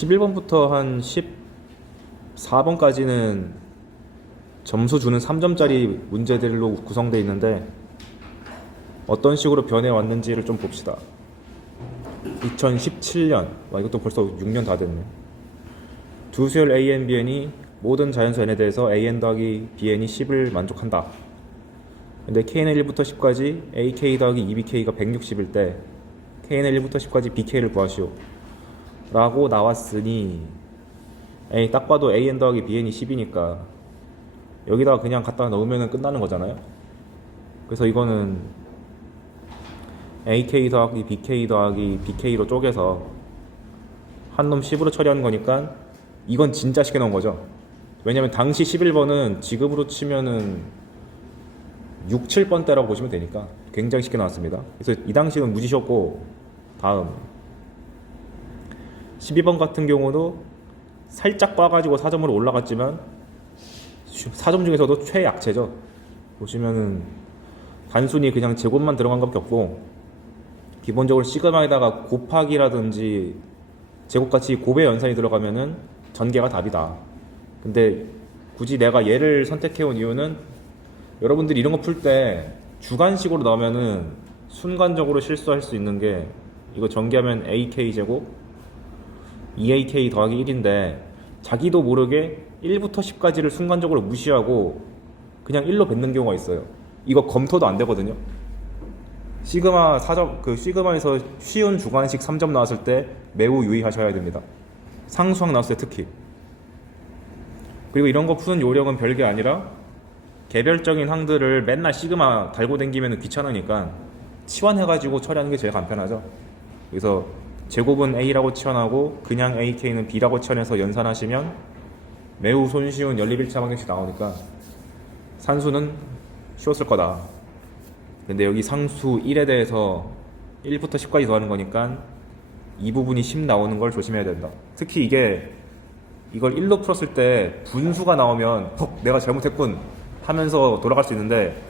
11번부터 한 14번까지는 점수 주는 3점짜리 문제들로 구성되어 있는데 어떤 식으로 변해왔는지를 좀 봅시다. 2017년, 이것도 벌써 6년 다 됐네. 두 수열 a, n, bn이 모든 자연수 n에 대해서 a, n 더하기 b, n이 10을 만족한다. 근데 k는 1부터 10까지 ak 더하기 2bk가 160일 때 k는 1부터 10까지 bk를 구하시오 라고 나왔으니 딱 봐도 a, n 더하기 b, n이 10이니까 여기다가 그냥 갖다 넣으면 끝나는 거잖아요. 그래서 이거는 AK 더하기 BK 더하기 BK로 쪼개서 한 놈 10으로 처리하는 거니까 이건 진짜 쉽게 나온 거죠. 왜냐면 당시 11번은 지금으로 치면은 6, 7번 때라고 보시면 되니까 굉장히 쉽게 나왔습니다. 그래서 이 당시는 무지 쉬웠고, 다음 12번 같은 경우도 살짝 빠가지고 4점으로 올라갔지만 4점 중에서도 최약체죠. 보시면은 단순히 그냥 제곱만 들어간 것밖에 없고, 기본적으로 시그마에다가 곱하기라든지 제곱같이 곱의 연산이 들어가면은 전개가 답이다. 근데 굳이 내가 얘를 선택해온 이유는 여러분들이 이런 거 풀 때 주관식으로 나오면은 순간적으로 실수할 수 있는 게, 이거 전개하면 ak제곱 2ak 더하기 1인데 자기도 모르게 1부터 10까지를 순간적으로 무시하고 그냥 1로 뱉는 경우가 있어요. 이거 검토도 안 되거든요. 시그마 4점, 시그마에서 쉬운 주관식 3점 나왔을 때 매우 유의하셔야 됩니다. 상수항 나왔을 때 특히. 그리고 이런 거 푸는 요령은 별게 아니라 개별적인 항들을 맨날 시그마 달고 다니면 귀찮으니까 치환해가지고 처리하는 게 제일 간편하죠. 그래서 제곱은 a라고 치환하고 그냥 ak는 b라고 치환해서 연산하시면 매우 손쉬운 연립일치합 방정식 나오니까 산수는 쉬웠을 거다. 근데 여기 상수 1에 대해서 1부터 10까지 더하는 거니까 이 부분이 10 나오는 걸 조심해야 된다. 특히 이걸 1로 풀었을 때 분수가 나오면 내가 잘못했군 하면서 돌아갈 수 있는데,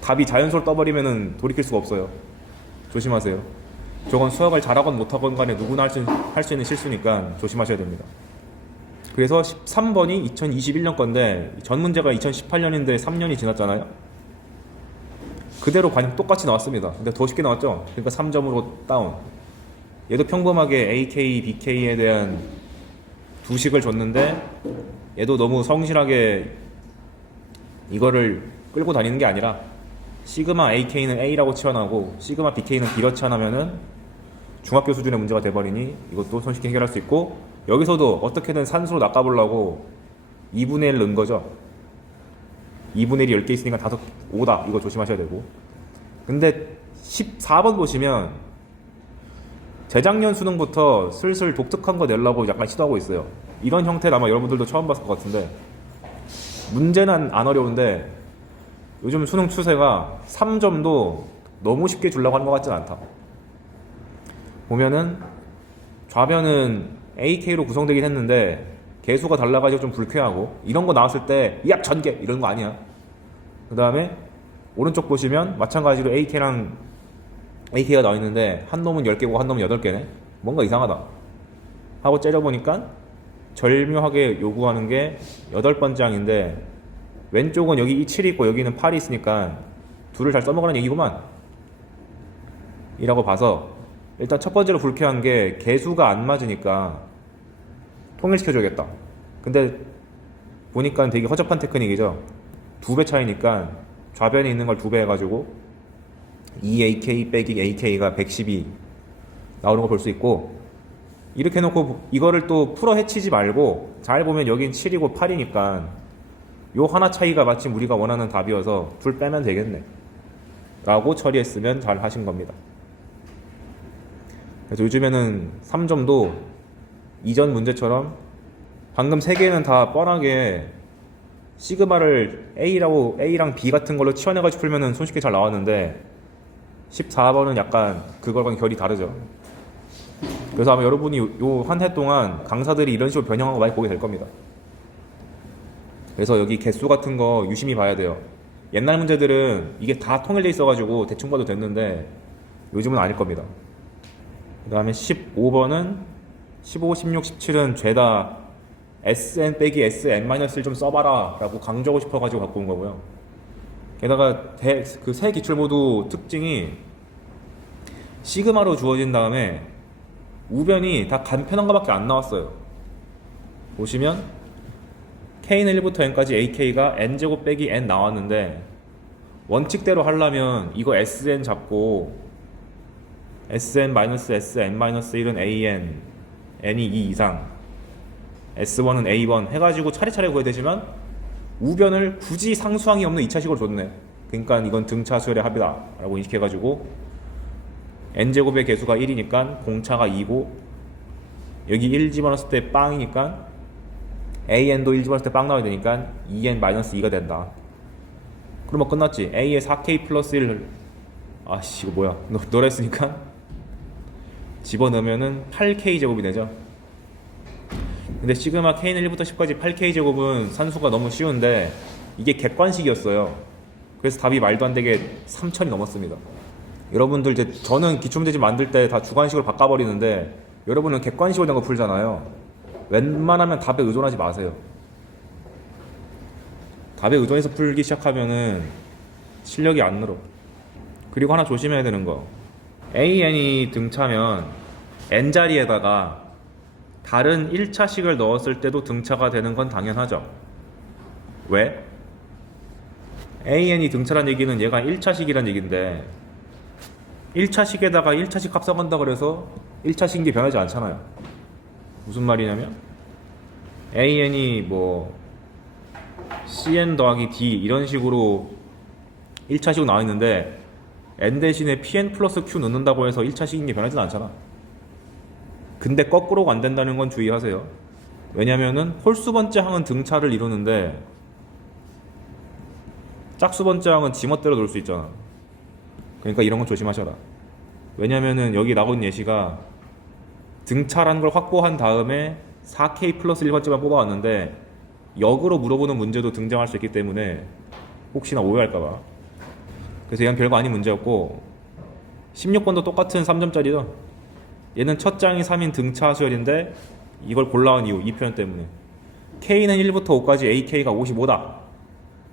답이 자연수로 떠버리면 돌이킬 수가 없어요. 조심하세요. 저건 수학을 잘하건 못하건 간에 누구나 할 수 있는 실수니까 조심하셔야 됩니다. 그래서 13번이 2021년 건데 전 문제가 2018년인데 3년이 지났잖아요. 그대로 그냥 똑같이 나왔습니다. 근데 더 쉽게 나왔죠. 그러니까 3점으로 다운. 얘도 평범하게 AK, BK에 대한 두 식을 줬는데 얘도 너무 성실하게 이거를 끌고 다니는 게 아니라 시그마 AK는 A라고 치환하고 시그마 BK는 B로 치환하면은 중학교 수준의 문제가 돼버리니 이것도 손쉽게 해결할 수 있고, 여기서도 어떻게든 산수로 낚아보려고 2분의 1 넣은 거죠. 2분의 1이 10개 있으니까 5다. 이거 조심하셔야 되고. 근데 14번 보시면 재작년 수능부터 슬슬 독특한 거 내려고 약간 시도하고 있어요. 이런 형태는 아마 여러분들도 처음 봤을 것 같은데, 문제는 안 어려운데 요즘 수능 추세가 3점도 너무 쉽게 주려고 하는 것 같진 않다. 보면은 좌변은 AK로 구성되긴 했는데 개수가 달라가지고 좀 불쾌하고, 이런 거 나왔을 때 야 전개 이런 거 아니야. 그 다음에 오른쪽 보시면 마찬가지로 AK가 나와 있는데 한 놈은 10개고 한 놈은 8개네. 뭔가 이상하다 하고 째려보니까 절묘하게 요구하는 게 8번째 항인데, 왼쪽은 여기 7이 있고 여기는 8이 있으니까 둘을 잘 써먹으라는 얘기구만 이라고 봐서, 일단 첫 번째로 불쾌한 게 개수가 안 맞으니까 통일시켜줘야겠다. 근데 보니까 되게 허접한 테크닉이죠. 2배 차이니까 좌변에 있는 걸 2배 해가지고 2AK 빼기 AK가 112 나오는 거 볼 수 있고, 이렇게 해놓고 이거를 또 풀어 헤치지 말고 잘 보면 여긴 7이고 8이니까 요 하나 차이가 마침 우리가 원하는 답이어서 둘 빼면 되겠네 라고 처리했으면 잘 하신 겁니다. 그래서 요즘에는 3점도 이전 문제처럼 방금 3개는 다 뻔하게 시그마를 A랑 B 같은 걸로 치환해가지고 풀면은 손쉽게 잘 나왔는데, 14번은 약간 그거랑 결이 다르죠. 그래서 아마 여러분이 요 한 해 동안 강사들이 이런 식으로 변형한 거 많이 보게 될 겁니다. 그래서 여기 개수 같은 거 유심히 봐야 돼요. 옛날 문제들은 이게 다 통일돼 있어가지고 대충 봐도 됐는데 요즘은 아닐 겁니다. 그 다음에 15번은 15, 16, 17은 죄다 Sn 빼기 Sn-를 좀 써봐라 라고 강조하고 싶어가지고 갖고 온 거고요. 게다가 그 세 기출 모두 특징이 시그마로 주어진 다음에 우변이 다 간편한 거밖에 안 나왔어요. 보시면 k는 1부터 n까지 ak가 n제곱 빼기 n 나왔는데 원칙대로 하려면 이거 sn 잡고 sn-sn-1은 an, n이 2 이상, s1은 a1 해가지고 차례차례 구해야 되지만 우변을 굳이 상수항이 없는 2차식으로 줬네. 그러니까 이건 등차 수열의 합이다 라고 인식해가지고 n제곱의 개수가 1이니까 공차가 2고 여기 1 집어넣었을 때 빵이니까 an도 1 집어넣었을 때 빵 나와야 되니까 2n-2가 된다. 그러면 끝났지. a에 4k 플러스 1 아씨 이거 뭐야 너랬으니까 집어넣으면은 8k 제곱이 되죠. 근데 시그마 k는 1부터 10까지 8k 제곱은 산수가 너무 쉬운데 이게 객관식이었어요. 그래서 답이 말도 안 되게 3000이 넘었습니다. 여러분들 이제 저는 기출문제집 만들 때 다 주관식으로 바꿔버리는데 여러분은 객관식으로 된 거 풀잖아요. 웬만하면 답에 의존하지 마세요. 답에 의존해서 풀기 시작하면은 실력이 안 늘어. 그리고 하나 조심해야 되는 거, AN이 등차면 N자리에다가 다른 1차식을 넣었을 때도 등차가 되는 건 당연하죠. 왜? AN이 등차란 얘기는 얘가 1차식이란 얘기인데 1차식에다가 1차식 합성한다 그래서 1차식이 변하지 않잖아요. 무슨 말이냐면 AN이 뭐 CN 더하기 D 이런 식으로 1차식으로 나와 있는데 N 대신에 PN 플러스 Q 넣는다고 해서 1차식인 게 변하진 않잖아. 근데 거꾸로가 안 된다는 건 주의하세요. 왜냐면은 홀수 번째 항은 등차를 이루는데 짝수 번째 항은 지멋대로 놀 수 있잖아. 그러니까 이런 건 조심하셔라. 왜냐면은 여기 나온 예시가 등차라는 걸 확보한 다음에 4K 플러스 1번째만 뽑아왔는데 역으로 물어보는 문제도 등장할 수 있기 때문에 혹시나 오해할까봐. 그래서 얘는 별거 아닌 문제였고 16번도 똑같은 3점짜리죠. 얘는 첫 장이 3인 등차 수열인데 이걸 골라온 이유, 이 표현 때문에 K는 1부터 5까지 AK가 55다.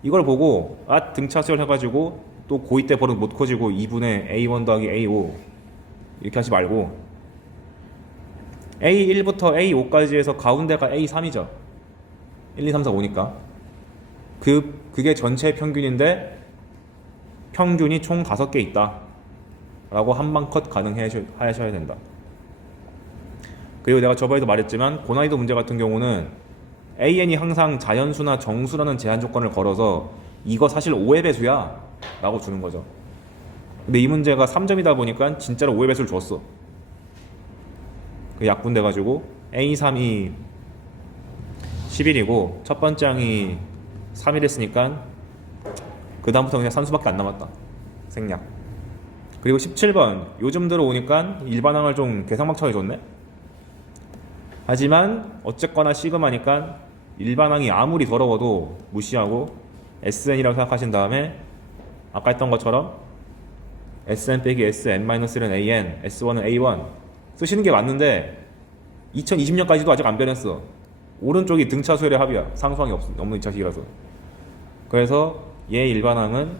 이걸 보고 등차 수열 해가지고 또 고2 때 버릇 못 커지고 2분의 A1 더하기 A5 이렇게 하지 말고 A1부터 A5까지 해서 가운데가 A3이죠. 1, 2, 3, 4, 5니까 그게 전체 평균인데 평균이 총 5개 있다 라고 한방 컷 가능하셔야 된다. 그리고 내가 저번에도 말했지만 고난이도 문제 같은 경우는 AN이 항상 자연수나 정수라는 제한 조건을 걸어서 이거 사실 5의 배수야 라고 주는 거죠. 근데 이 문제가 3점이다 보니까 진짜로 5의 배수를 줬어. 그 약분돼 가지고 A3이 11이고 첫 번째 항이 3일 했으니까 그 다음부터 그냥 산수밖에 안 남았다. 생략. 그리고 17번 요즘 들어오니까 일반항을 좀 계산막차게 줬네. 하지만 어쨌거나 시그마니까 일반항이 아무리 더러워도 무시하고 SN이라고 생각하신 다음에 아까 했던 것처럼 SN 빼기 SN-1은 AN, S1은 A1 쓰시는 게 맞는데 2020년까지도 아직 안 변했어. 오른쪽이 등차 수열의 합이야. 상수항이 없는 2차식이라서. 그래서 얘 일반항은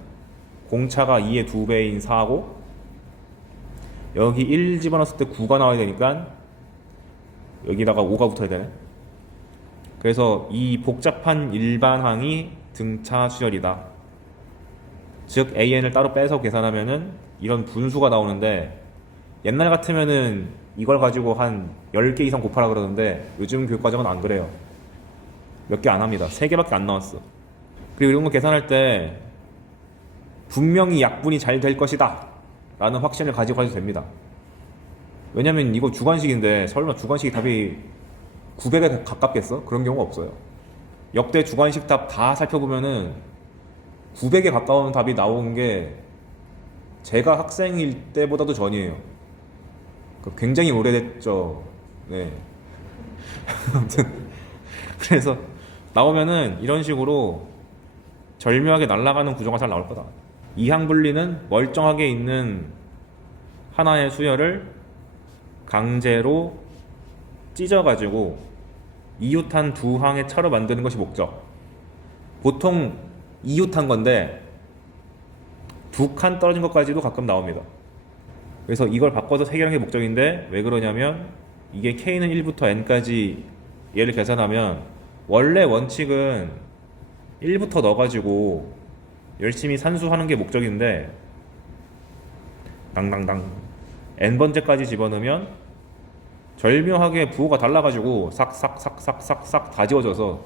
공차가 2의 2배인 4고 여기 1 집어넣었을 때 9가 나와야 되니까 여기다가 5가 붙어야 되네. 그래서 이 복잡한 일반항이 등차 수열이다. 즉 AN을 따로 빼서 계산하면은 이런 분수가 나오는데 옛날 같으면은 이걸 가지고 한 10개 이상 곱하라 그러는데 요즘 교육과정은 안 그래요. 몇 개 안 합니다. 3개밖에 안 나왔어. 그리고 이런 거 계산할 때 분명히 약분이 잘 될 것이다 라는 확신을 가지고 가도 됩니다. 왜냐면 이거 주관식인데 설마 주관식이 답이 900에 가깝겠어? 그런 경우가 없어요. 역대 주관식 답 다 살펴보면은 900에 가까운 답이 나온 게 제가 학생일 때보다도 전이에요. 굉장히 오래됐죠. 네. 아무튼 그래서 나오면은 이런 식으로 절묘하게 날아가는 구조가 잘 나올 거다. 이항 분리는 멀쩡하게 있는 하나의 수열을 강제로 찢어가지고 이웃한 두 항의 차로 만드는 것이 목적. 보통 이웃한 건데 두 칸 떨어진 것까지도 가끔 나옵니다. 그래서 이걸 바꿔서 해결하는 게 목적인데 왜 그러냐면 이게 K는 1부터 N까지 얘를 계산하면 원래 원칙은 1부터 넣어가지고 열심히 산수하는 게 목적인데 당당당 N번째까지 집어넣으면 절묘하게 부호가 달라가지고 싹싹싹싹싹싹 다 지워져서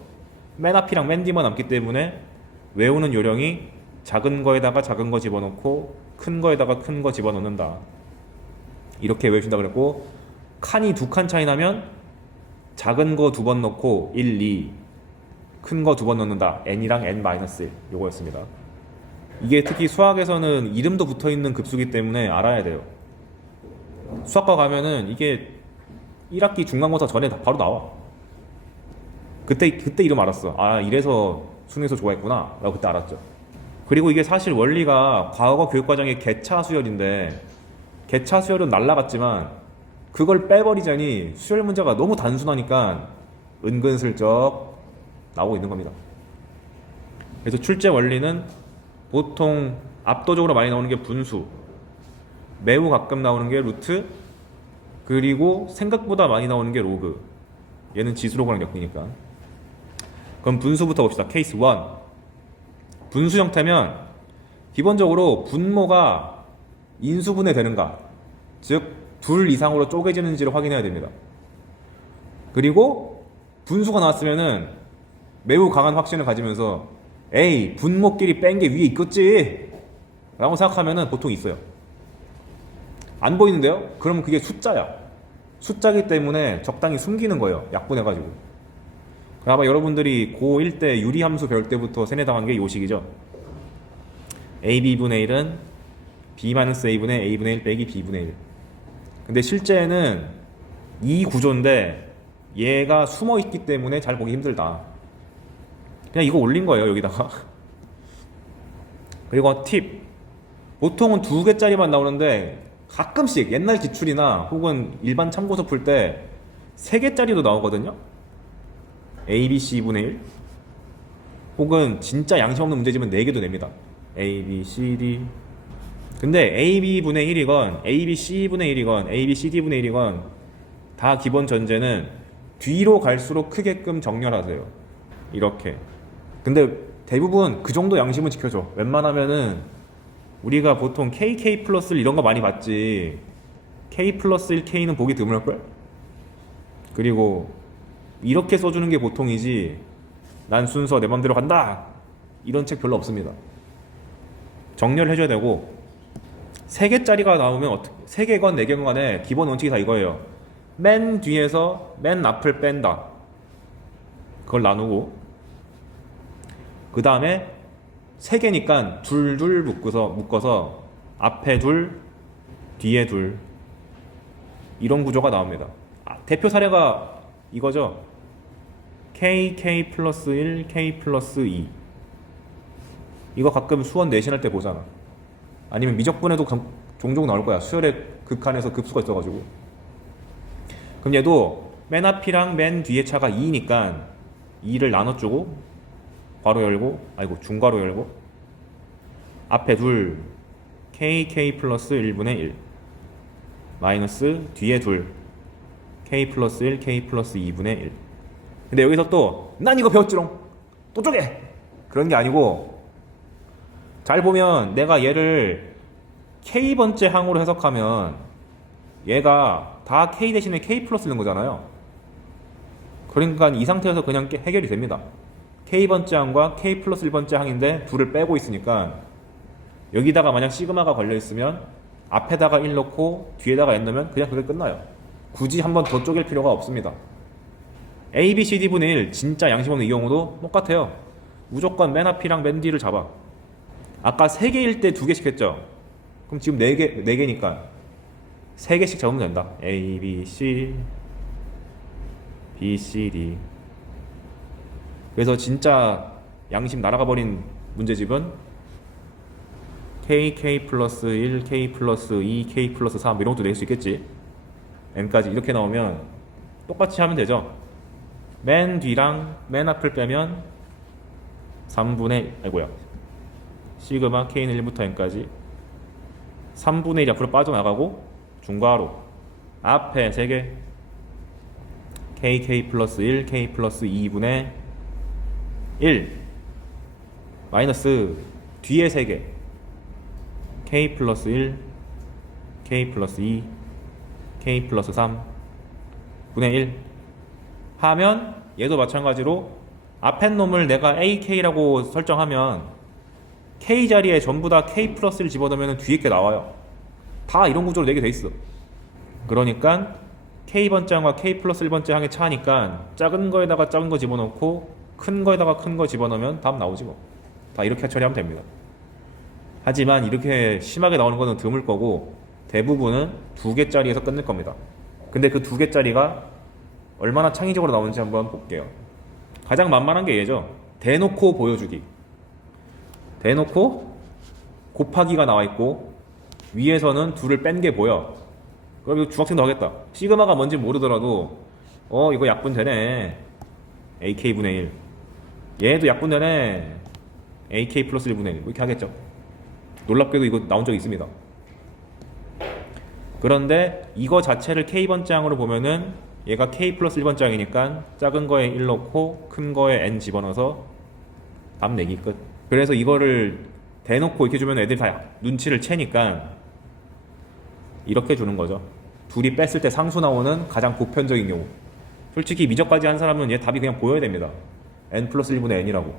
맨 앞이랑 맨 뒤만 남기 때문에 외우는 요령이 작은 거에다가 작은 거 집어넣고 큰 거에다가 큰 거 집어넣는다. 이렇게 외우신다 그랬고, 칸이 두 칸 차이 나면 작은 거 두 번 넣고 1, 2, 큰 거 두 번 넣는다. n이랑 n-1 요거였습니다. 이게 특히 수학에서는 이름도 붙어있는 급수기 때문에 알아야 돼요. 수학과 가면은 이게 1학기 중간고사 전에 바로 나와. 그때 이름 알았어. 아, 이래서 수능에서 좋아했구나 라고 그때 알았죠. 그리고 이게 사실 원리가 과거 교육과정의 개차 수열인데, 개차 수열은 날라갔지만 그걸 빼버리자니 수열 문제가 너무 단순하니까 은근슬쩍 나오고 있는 겁니다. 그래서 출제 원리는 보통 압도적으로 많이 나오는 게 분수, 매우 가끔 나오는 게 루트, 그리고 생각보다 많이 나오는 게 로그. 얘는 지수로그랑 엮이니까. 그럼 분수부터 봅시다. 케이스 1. 분수 형태면 기본적으로 분모가 인수분해 되는가, 즉 둘 이상으로 쪼개지는지를 확인해야 됩니다. 그리고 분수가 나왔으면은 매우 강한 확신을 가지면서 에이, 분모끼리 뺀 게 위에 있겠지 라고 생각하면은 보통 있어요. 안 보이는데요? 그러면 그게 숫자야. 숫자기 때문에 적당히 숨기는 거예요. 약분해가지고. 아마 여러분들이 고1 때 유리함수 배울 때부터 세뇌당한 게 요식이죠. AB분의 1은 B-A분의 A분의 1 빼기 B분의 1. 근데 실제는 이 구조인데 얘가 숨어있기 때문에 잘 보기 힘들다. 그냥 이거 올린 거예요, 여기다가. 그리고 팁. 보통은 2개짜리만 나오는데 가끔씩 옛날 기출이나 혹은 일반 참고서 풀 때 3개짜리도 나오거든요. A, B, C분의 1. 혹은 진짜 양심 없는 문제지만 4개도 냅니다. A, B, C, D. 근데 A, B분의 1이건 A, B, C분의 1이건 A, B, C, D분의 1이건 다 기본 전제는 뒤로 갈수록 크게끔 정렬하세요. 이렇게. 근데 대부분 그 정도 양심은 지켜줘. 웬만하면은 우리가 보통 KK 플러스 1 이런 거 많이 봤지, K 플러스 1K는 보기 드물걸? 그리고 이렇게 써주는 게 보통이지 난 순서 내 맘대로 간다 이런 책 별로 없습니다. 정렬을 해줘야 되고, 3개짜리가 나오면 3개건 4개건 간에 기본 원칙이 다 이거예요. 맨 뒤에서 맨 앞을 뺀다. 그걸 나누고, 그 다음에 3개니까 둘둘 묶어서 앞에 둘, 뒤에 둘, 이런 구조가 나옵니다. 대표 사례가 이거죠. K 플러스 1, K 플러스 2. 이거 가끔 수원 내신할 때 보잖아. 아니면 미적분에도 종종 나올 거야. 수열의 극한에서 급수가 있어가지고. 그럼 얘도 맨 앞이랑 맨 뒤의 차가 2니까 2를 나눠주고, 괄호 열고, 중괄호 열고, 앞에 둘, K 플러스 1분의 1 마이너스 뒤에 둘, K 플러스 1, K 플러스 2분의 1. 근데 여기서 또 난 이거 배웠지롱, 또 쪼개! 그런 게 아니고, 잘 보면 내가 얘를 K번째 항으로 해석하면 얘가 다 K 대신에 K 플러스인 거잖아요. 그러니까 이 상태에서 그냥 해결이 됩니다. K번째 항과 K 플러스 1번째 항인데 둘을 빼고 있으니까 여기다가 만약 시그마가 걸려있으면 앞에다가 1 넣고 뒤에다가 n 넣으면 그냥 그게 끝나요. 굳이 한 번 더 쪼갤 필요가 없습니다. A, B, C, D분의 1 진짜 양심 없는 이 경우도 똑같아요. 무조건 맨 앞이랑 맨 뒤를 잡아. 아까 3개일 때 2개씩 했죠. 그럼 지금 4개니까 3개씩 잡으면 된다. A, B, C, B, C, D. 그래서 진짜 양심 날아가 버린 문제집은 K 플러스 1, K 플러스 2, K 플러스 3 이런 것도 낼 수 있겠지. n까지 이렇게 나오면 똑같이 하면 되죠. 맨 뒤랑 맨 앞을 빼면 3분의 아이고야 시그마 k는 1부터 n까지 3분의 1이 앞으로 빠져나가고 중괄호 앞에 3개 kk 플러스 1 k 플러스 2분의 1 마이너스 뒤에 3개 k 플러스 1 k 플러스 2 k 플러스 3 분의 1 하면 얘도 마찬가지로 앞에 놈을 내가 ak라고 설정하면 k 자리에 전부 다 k 플러스 1 집어넣으면 뒤에 게 나와요. 다 이런 구조로 내게 돼 있어. 그러니까 k번째 항과 k 플러스 1번째 항의 차니까 작은 거에다가 작은 거 집어넣고 큰 거에다가 큰 거 집어넣으면 답 나오지 뭐. 다 이렇게 처리하면 됩니다. 하지만 이렇게 심하게 나오는 거는 드물 거고 대부분은 2개짜리에서 끝낼 겁니다. 근데 그 2개짜리가 얼마나 창의적으로 나오는지 한번 볼게요. 가장 만만한 게 얘죠. 대놓고 보여주기. 대놓고 곱하기가 나와 있고 위에서는 2를 뺀 게 보여. 그럼 이거 중학생도 하겠다. 시그마가 뭔지 모르더라도 이거 약분되네. ak분의 1 얘도 약분되네. ak 플러스 1분의 1 이렇게 하겠죠. 놀랍게도 이거 나온 적이 있습니다. 그런데 이거 자체를 k번째 항으로 보면은 얘가 k 플러스 1번째 항이니까 작은 거에 1 넣고 큰 거에 n 집어넣어서 답 내기 끝. 그래서 이거를 대놓고 이렇게 주면 애들이 다 눈치를 채니까 이렇게 주는 거죠. 둘이 뺐을 때 상수 나오는 가장 보편적인 경우. 솔직히 미적까지 한 사람은 얘 답이 그냥 보여야 됩니다. n 플러스 1분의 n이라고.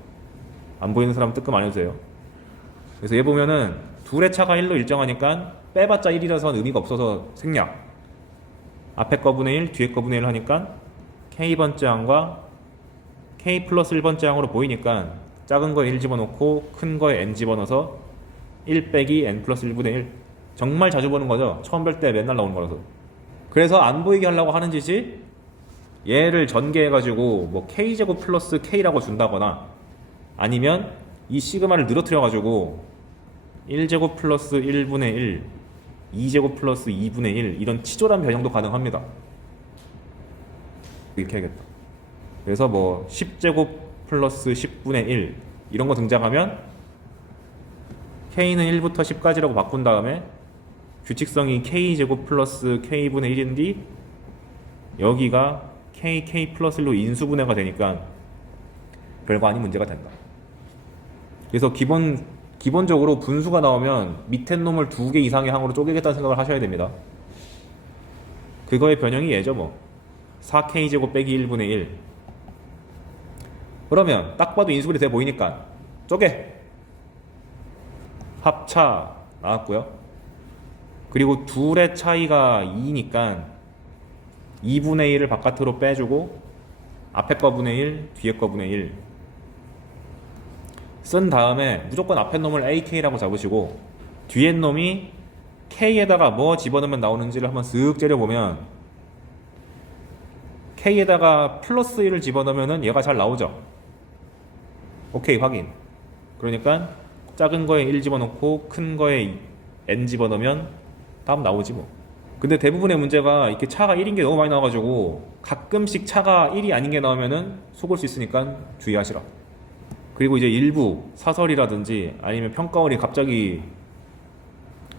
안 보이는 사람은 뜨끔 안 해도 돼요. 그래서 얘 보면은 둘의 차가 1로 일정하니까 빼봤자 1이라서 의미가 없어서 생략. 앞에 거분의 1, 뒤에 거분의 1 하니까 k번째 항과 k 플러스 1번째 항으로 보이니까 작은 거에 1 집어넣고 큰 거에 n 집어넣어서 1 빼기 n 플러스 1분의 1. 정말 자주 보는 거죠. 처음 볼 때 맨날 나오는 거라서. 그래서 안 보이게 하려고 하는 짓이 얘를 전개해가지고 뭐 k제곱 플러스 k라고 준다거나 아니면 이 시그마를 늘어뜨려가지고 1제곱 플러스 1분의 1 2제곱 플러스 2분의 1 이런 치졸한 변형도 가능합니다. 이렇게 해야겠다. 그래서 뭐 10제곱 플러스 10분의 1 이런 거 등장하면 k는 1부터 10까지라고 바꾼 다음에 규칙성이 k제곱 플러스 k분의 1인데 여기가 k 플러스 1로 인수분해가 되니까 별거 아닌 문제가 된다. 그래서 기본적으로 분수가 나오면 밑에 놈을 2개 이상의 항으로 쪼개겠다는 생각을 하셔야 됩니다. 그거의 변형이 얘죠 뭐. 4k제곱 빼기 1분의 1. 그러면 딱 봐도 인수분해 돼 보이니까 쪼개. 합차 나왔고요. 그리고 둘의 차이가 2니까 2분의 1을 바깥으로 빼주고 앞에 거분의 1, 뒤에 거분의 1 쓴 다음에 무조건 앞에 놈을 ak라고 잡으시고 뒤에 놈이 k에다가 뭐 집어넣으면 나오는지를 한번 쓱 째려보면 k에다가 플러스 1을 집어넣으면 얘가 잘 나오죠. 오케이 확인. 그러니까 작은 거에 1 집어넣고 큰 거에 n 집어넣으면 답 나오지 뭐. 근데 대부분의 문제가 이렇게 차가 1인 게 너무 많이 나와가지고 가끔씩 차가 1이 아닌 게 나오면은 속을 수 있으니까 주의하시라. 그리고 이제 일부 사설이라든지 아니면 평가원이 갑자기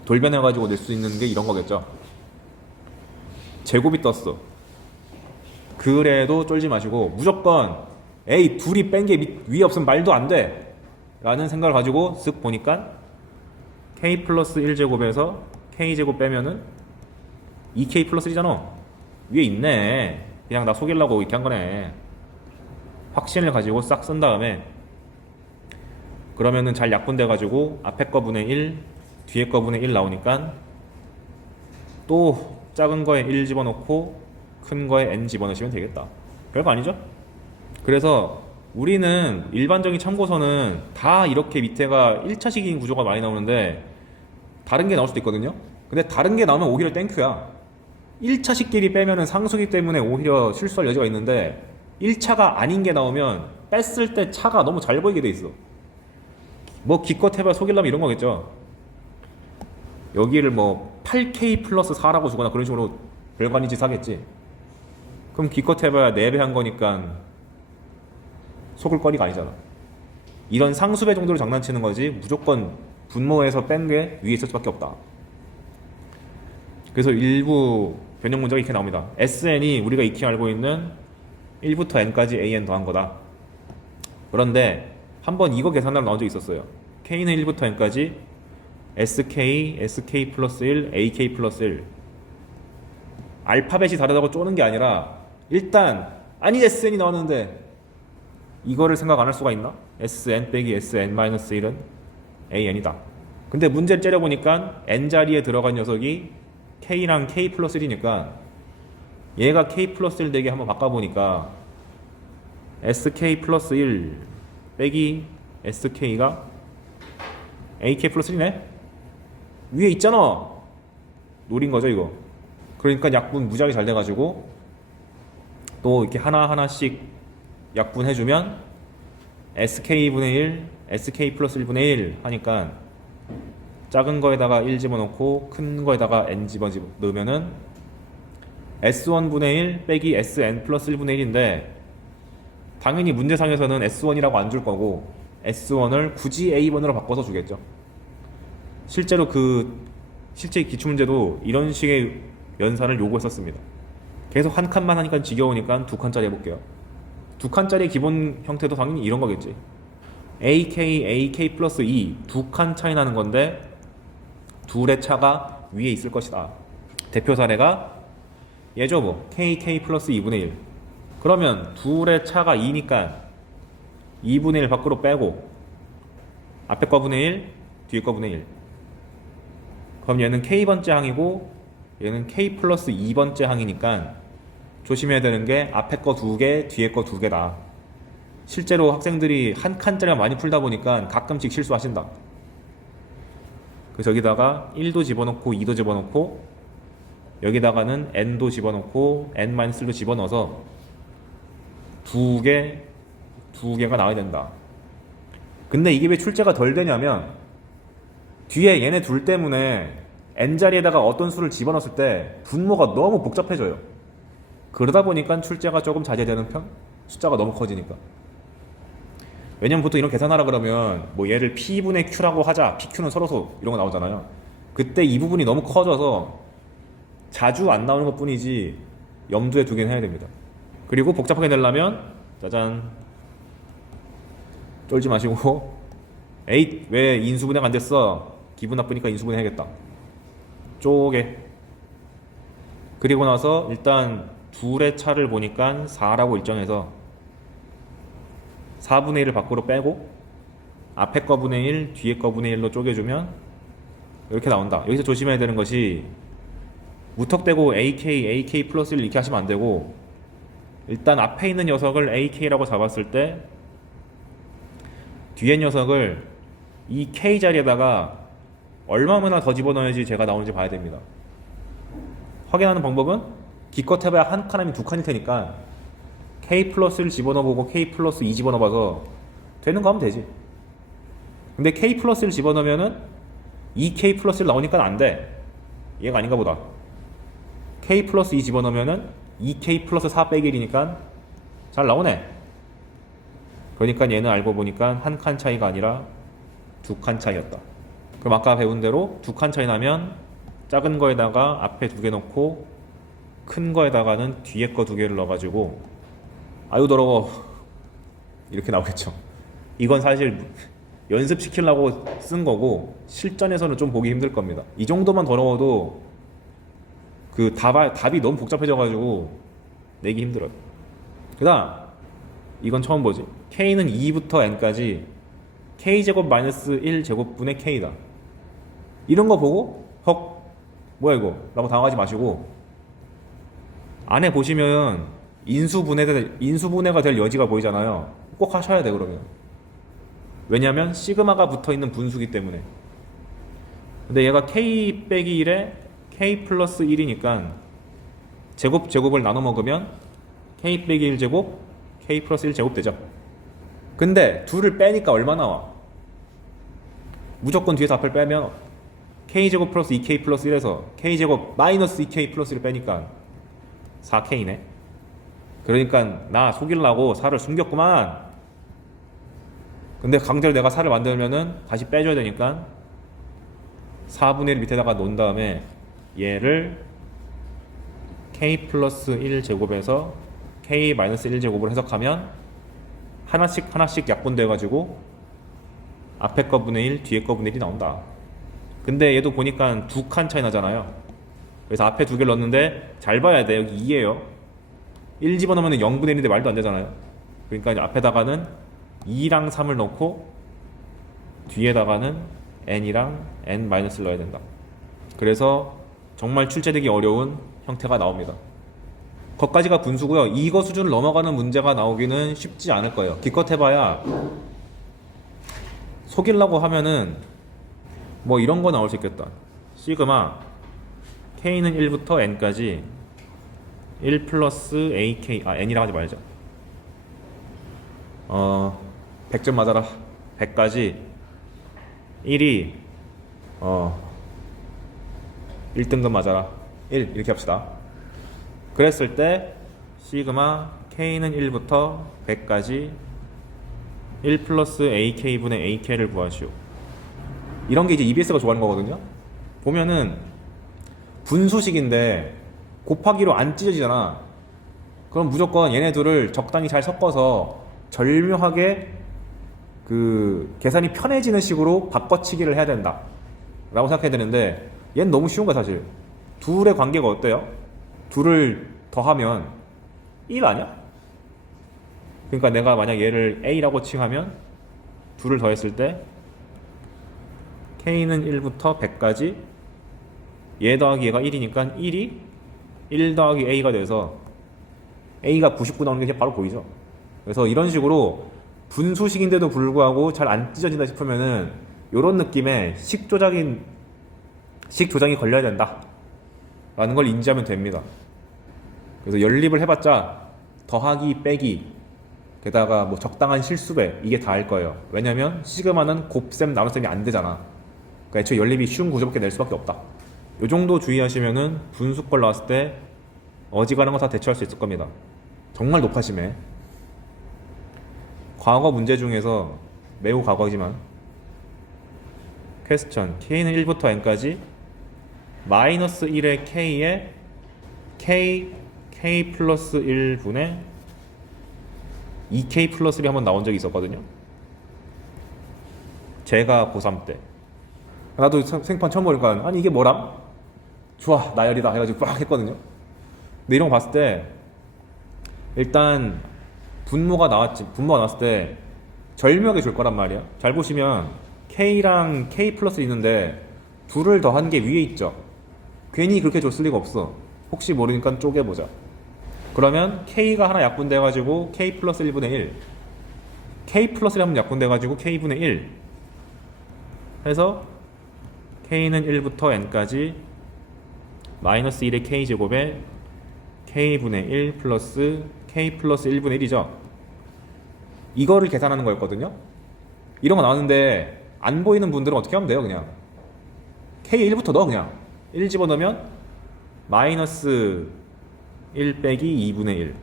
돌변해가지고 낼 수 있는 게 이런 거겠죠. 제곱이 떴어. 그래도 쫄지 마시고 무조건 에이 둘이 뺀 게 위에 없으면 말도 안 돼 라는 생각을 가지고 쓱 보니까 k 플러스 1제곱에서 k제곱 빼면은 2k 플러스 1이잖아. 위에 있네. 그냥 나 속이려고 이렇게 한 거네. 확신을 가지고 싹 쓴 다음에 그러면은 잘 약분돼 가지고 앞에 거분의 1 뒤에 거분의 1 나오니까 또 작은 거에 1 집어넣고 큰 거에 n 집어넣으시면 되겠다. 별거 아니죠? 그래서 우리는 일반적인 참고서는 다 이렇게 밑에가 1차식인 구조가 많이 나오는데 다른 게 나올 수도 있거든요. 근데 다른 게 나오면 오히려 땡큐야. 1차식끼리 빼면은 상수기 때문에 오히려 실수할 여지가 있는데 1차가 아닌 게 나오면 뺐을 때 차가 너무 잘 보이게 돼 있어. 뭐 기껏 해봐 속이려면 이런 거겠죠. 여기를 뭐 8k 플러스 4라고 주거나 그런 식으로 별관인 짓 하겠지. 그럼 기껏 해봐야 4배 한 거니까 속을 거리가 아니잖아. 이런 상수배 정도로 장난치는 거지 무조건 분모에서 뺀 게 위에 있을 수밖에 없다. 그래서 일부 변형 문제가 이렇게 나옵니다. SN이 우리가 익히 알고 있는 1부터 n까지 an 더한 거다. 그런데 한번 이거 계산하러 나온 적이 있었어요. k는 1부터 n까지 sk, sk 플러스 1, ak 플러스 1. 알파벳이 다르다고 쪼는 게 아니라 일단 아니 sn이 나왔는데 이거를 생각 안 할 수가 있나? sn 빼기 sn-1은 an이다. 근데 문제를 째려보니까 n자리에 들어간 녀석이 k랑 k 플러스 1이니까 얘가 k 플러스 1 되게 한번 바꿔보니까 sk 플러스 1 빼기 sk가 ak 플러스 1이네? 위에 있잖아. 노린 거죠 이거. 그러니까 약분 무지하게 잘 돼가지고 또 이렇게 하나하나씩 약분해주면 sk분의 1, sk 플러스 1분의 1 하니까 작은 거에다가 1 집어넣고 큰 거에다가 n 집어넣으면은 s1분의 1 빼기 sn 플러스 1분의 1인데 당연히 문제상에서는 s1이라고 안 줄 거고 s1을 굳이 a번으로 바꿔서 주겠죠. 실제로 실제 기출문제도 이런 식의 연산을 요구했었습니다. 계속 한 칸만 하니까 지겨우니까 2칸짜리 해볼게요. 2칸짜리 기본 형태도 당연히 이런 거겠지. AK, AK 플러스 2 2칸 차이 나는 건데 둘의 차가 위에 있을 것이다. 대표 사례가 얘죠 뭐 KK 플러스 2분의 1. 그러면 둘의 차가 2니까 2분의 1 밖으로 빼고 앞에 거분의 1, 뒤에 거분의 1. 그럼 얘는 K번째 항이고 얘는 K 플러스 2번째 항이니까 조심해야 되는 게 앞에 거 2개, 뒤에 거 2개다. 실제로 학생들이 한 칸짜리만 많이 풀다 보니까 가끔씩 실수하신다. 그래서 여기다가 1도 집어넣고 2도 집어넣고 여기다가는 n도 집어넣고 n-1도 집어넣어서 두 개가 나와야 된다. 근데 이게 왜 출제가 덜 되냐면 뒤에 얘네 둘 때문에 n자리에다가 어떤 수를 집어넣었을 때 분모가 너무 복잡해져요. 그러다 보니까 출제가 조금 자제되는 편? 숫자가 너무 커지니까. 왜냐면 보통 이런 계산하라 그러면 뭐 얘를 P분의 Q라고 하자. PQ는 서로서 이런 거 나오잖아요. 그때 이 부분이 너무 커져서 자주 안 나오는 것 뿐이지 염두에 두긴 해야 됩니다. 그리고 복잡하게 내려면 짜잔 쫄지 마시고 에잇 왜 인수분해가 안 됐어? 기분 나쁘니까 인수분해 해야겠다. 쪼개. 그리고 나서 일단 둘의 차를 보니까 4라고 일정해서 4분의 1을 밖으로 빼고 앞에 거분의 1, 뒤에 거분의 1로 쪼개주면 이렇게 나온다. 여기서 조심해야 되는 것이 무턱대고 AK, AK 플러스 1 이렇게 하시면 안 되고 일단 앞에 있는 녀석을 AK라고 잡았을 때 뒤에 녀석을 이 K 자리에다가 얼마나 더 집어넣어야지 제가 나오는지 봐야 됩니다. 확인하는 방법은 기껏 해봐야 한 칸 하면 2칸일 테니까 K 플러스를 집어넣어보고 K 플러스 2 집어넣어봐서 되는 거 하면 되지. 근데 K 플러스를 집어넣으면은 2K 플러스를 나오니까 안 돼. 얘가 아닌가 보다. K 플러스 2 집어넣으면은 2K 플러스 4 빼기 1이니까 잘 나오네. 그러니까 얘는 알고 보니까 한 칸 차이가 아니라 2칸 차이였다. 그럼 아까 배운 대로 2칸 차이 나면 작은 거에다가 앞에 2개 넣고 큰 거에다가는 뒤에 거 2개를 넣어가지고 아유 더러워 이렇게 나오겠죠. 이건 사실 연습시키려고 쓴 거고 실전에서는 좀 보기 힘들 겁니다. 이 정도만 더러워도 그 답이 너무 복잡해져가지고 내기 힘들어요. 그 다음 이건 처음 보지. K는 2부터 N까지 K제곱 마이너스 1제곱분의 K다. 이런 거 보고 헉 뭐야 이거 라고 당황하지 마시고 안에 보시면 인수분해가 될 여지가 보이잖아요. 꼭 하셔야 돼. 그러면 왜냐면 시그마가 붙어있는 분수기 때문에. 근데 얘가 K 빼기 1에 K 플러스 1이니까 제곱을 나눠 먹으면 K 빼기 1제곱 K 플러스 1제곱 되죠. 근데 둘을 빼니까 얼마 나와? 무조건 뒤에서 앞을 빼면 K제곱 플러스 2K 플러스 1에서 K제곱 마이너스 2K 플러스 1을 빼니까 4K네. 그러니까 나 속이려고 살을 숨겼구만. 근데 강제로 내가 살을 만들면은 다시 빼줘야 되니까 4분의 1 밑에다가 놓은 다음에 얘를 k 플러스 1제곱에서 k 마이너스 1제곱으로 해석하면 하나씩 약분돼가지고 앞에 거 분의 1, 뒤에 거 분의 1이 나온다. 근데 얘도 보니까 두 칸 차이 나잖아요. 그래서 앞에 두 개를 넣었는데 잘 봐야 돼. 여기 2예요. 1 집어넣으면 0분의 1인데 말도 안 되잖아요. 그러니까 이제 앞에다가는 2랑 3을 넣고 뒤에다가는 n이랑 n-를 넣어야 된다. 그래서 정말 출제되기 어려운 형태가 나옵니다. 거기까지가 분수고요. 이거 수준을 넘어가는 문제가 나오기는 쉽지 않을 거예요. 기껏 해봐야 속이려고 하면은 뭐 이런 거 나올 수 있겠다. 시그마 k는 1부터 n까지 1 플러스 ak n이라 하지 말자. 100점 맞아라. 100까지 1이 1등급 맞아라. 1 이렇게 합시다. 그랬을 때 시그마 k는 1부터 100까지 1 플러스 ak분의 ak를 구하시오. 이런 게 이제 EBS가 좋아하는 거거든요. 보면은 분수식인데 곱하기로 안 찢어지잖아. 그럼 무조건 얘네들을 적당히 잘 섞어서 절묘하게 그 계산이 편해지는 식으로 바꿔치기를 해야 된다 라고 생각해야 되는데 얘는 너무 쉬운 거야 사실. 둘의 관계가 어때요? 둘을 더하면 1 아니야? 그러니까 내가 만약 얘를 a라고 칭하면 둘을 더했을 때 k는 1부터 100까지 얘 더하기 얘가 1이니까 1이 1 더하기 a가 돼서 a가 99 나오는 게 바로 보이죠. 그래서 이런 식으로 분수식인데도 불구하고 잘 안 찢어진다 싶으면은 이런 느낌의 식 조작이 걸려야 된다 라는 걸 인지하면 됩니다. 그래서 연립을 해봤자 더하기 빼기 게다가 뭐 적당한 실수배 이게 다 할 거예요. 왜냐면 시그마는 곱셈 나눗셈이 안 되잖아. 그러니까 애초에 연립이 쉬운 구조밖에 낼 수밖에 없다. 요 정도 주의하시면은 분수꼴 나왔을 때 어지간한 거 다 대처할 수 있을 겁니다. 정말 높아심에 과거 문제 중에서 매우 과거지만 퀘스천 k는 1부터 n까지 마이너스 1의 k에 k 플러스 1분의 2k 플러스 1이 한번 나온 적이 있었거든요. 제가 고3 때 나도 생판 처음 보니까 아니 이게 뭐람? 좋아 나열이다 해가지고 빡 했거든요. 근데 이런 거 봤을 때 일단 분모가 나왔을 때 절묘하게 줄 거란 말이야. 잘 보시면 k랑 k 플러스 있는데 둘을 더한 게 위에 있죠. 괜히 그렇게 줬을 리가 없어. 혹시 모르니까 쪼개보자. 그러면 k가 하나 약분돼가지고 k 플러스 1분의 1 k 플러스 1 한번 약분돼가지고 k분의 1 해서 k는 1부터 n까지 마이너스 1의 k제곱에 k분의 1 플러스 k 플러스 1분의 1이죠. 이거를 계산하는 거였거든요. 이런 거 나왔는데 안 보이는 분들은 어떻게 하면 돼요? 그냥 k에 1부터 넣어. 그냥 1 집어넣으면 마이너스 1 빼기 2분의 1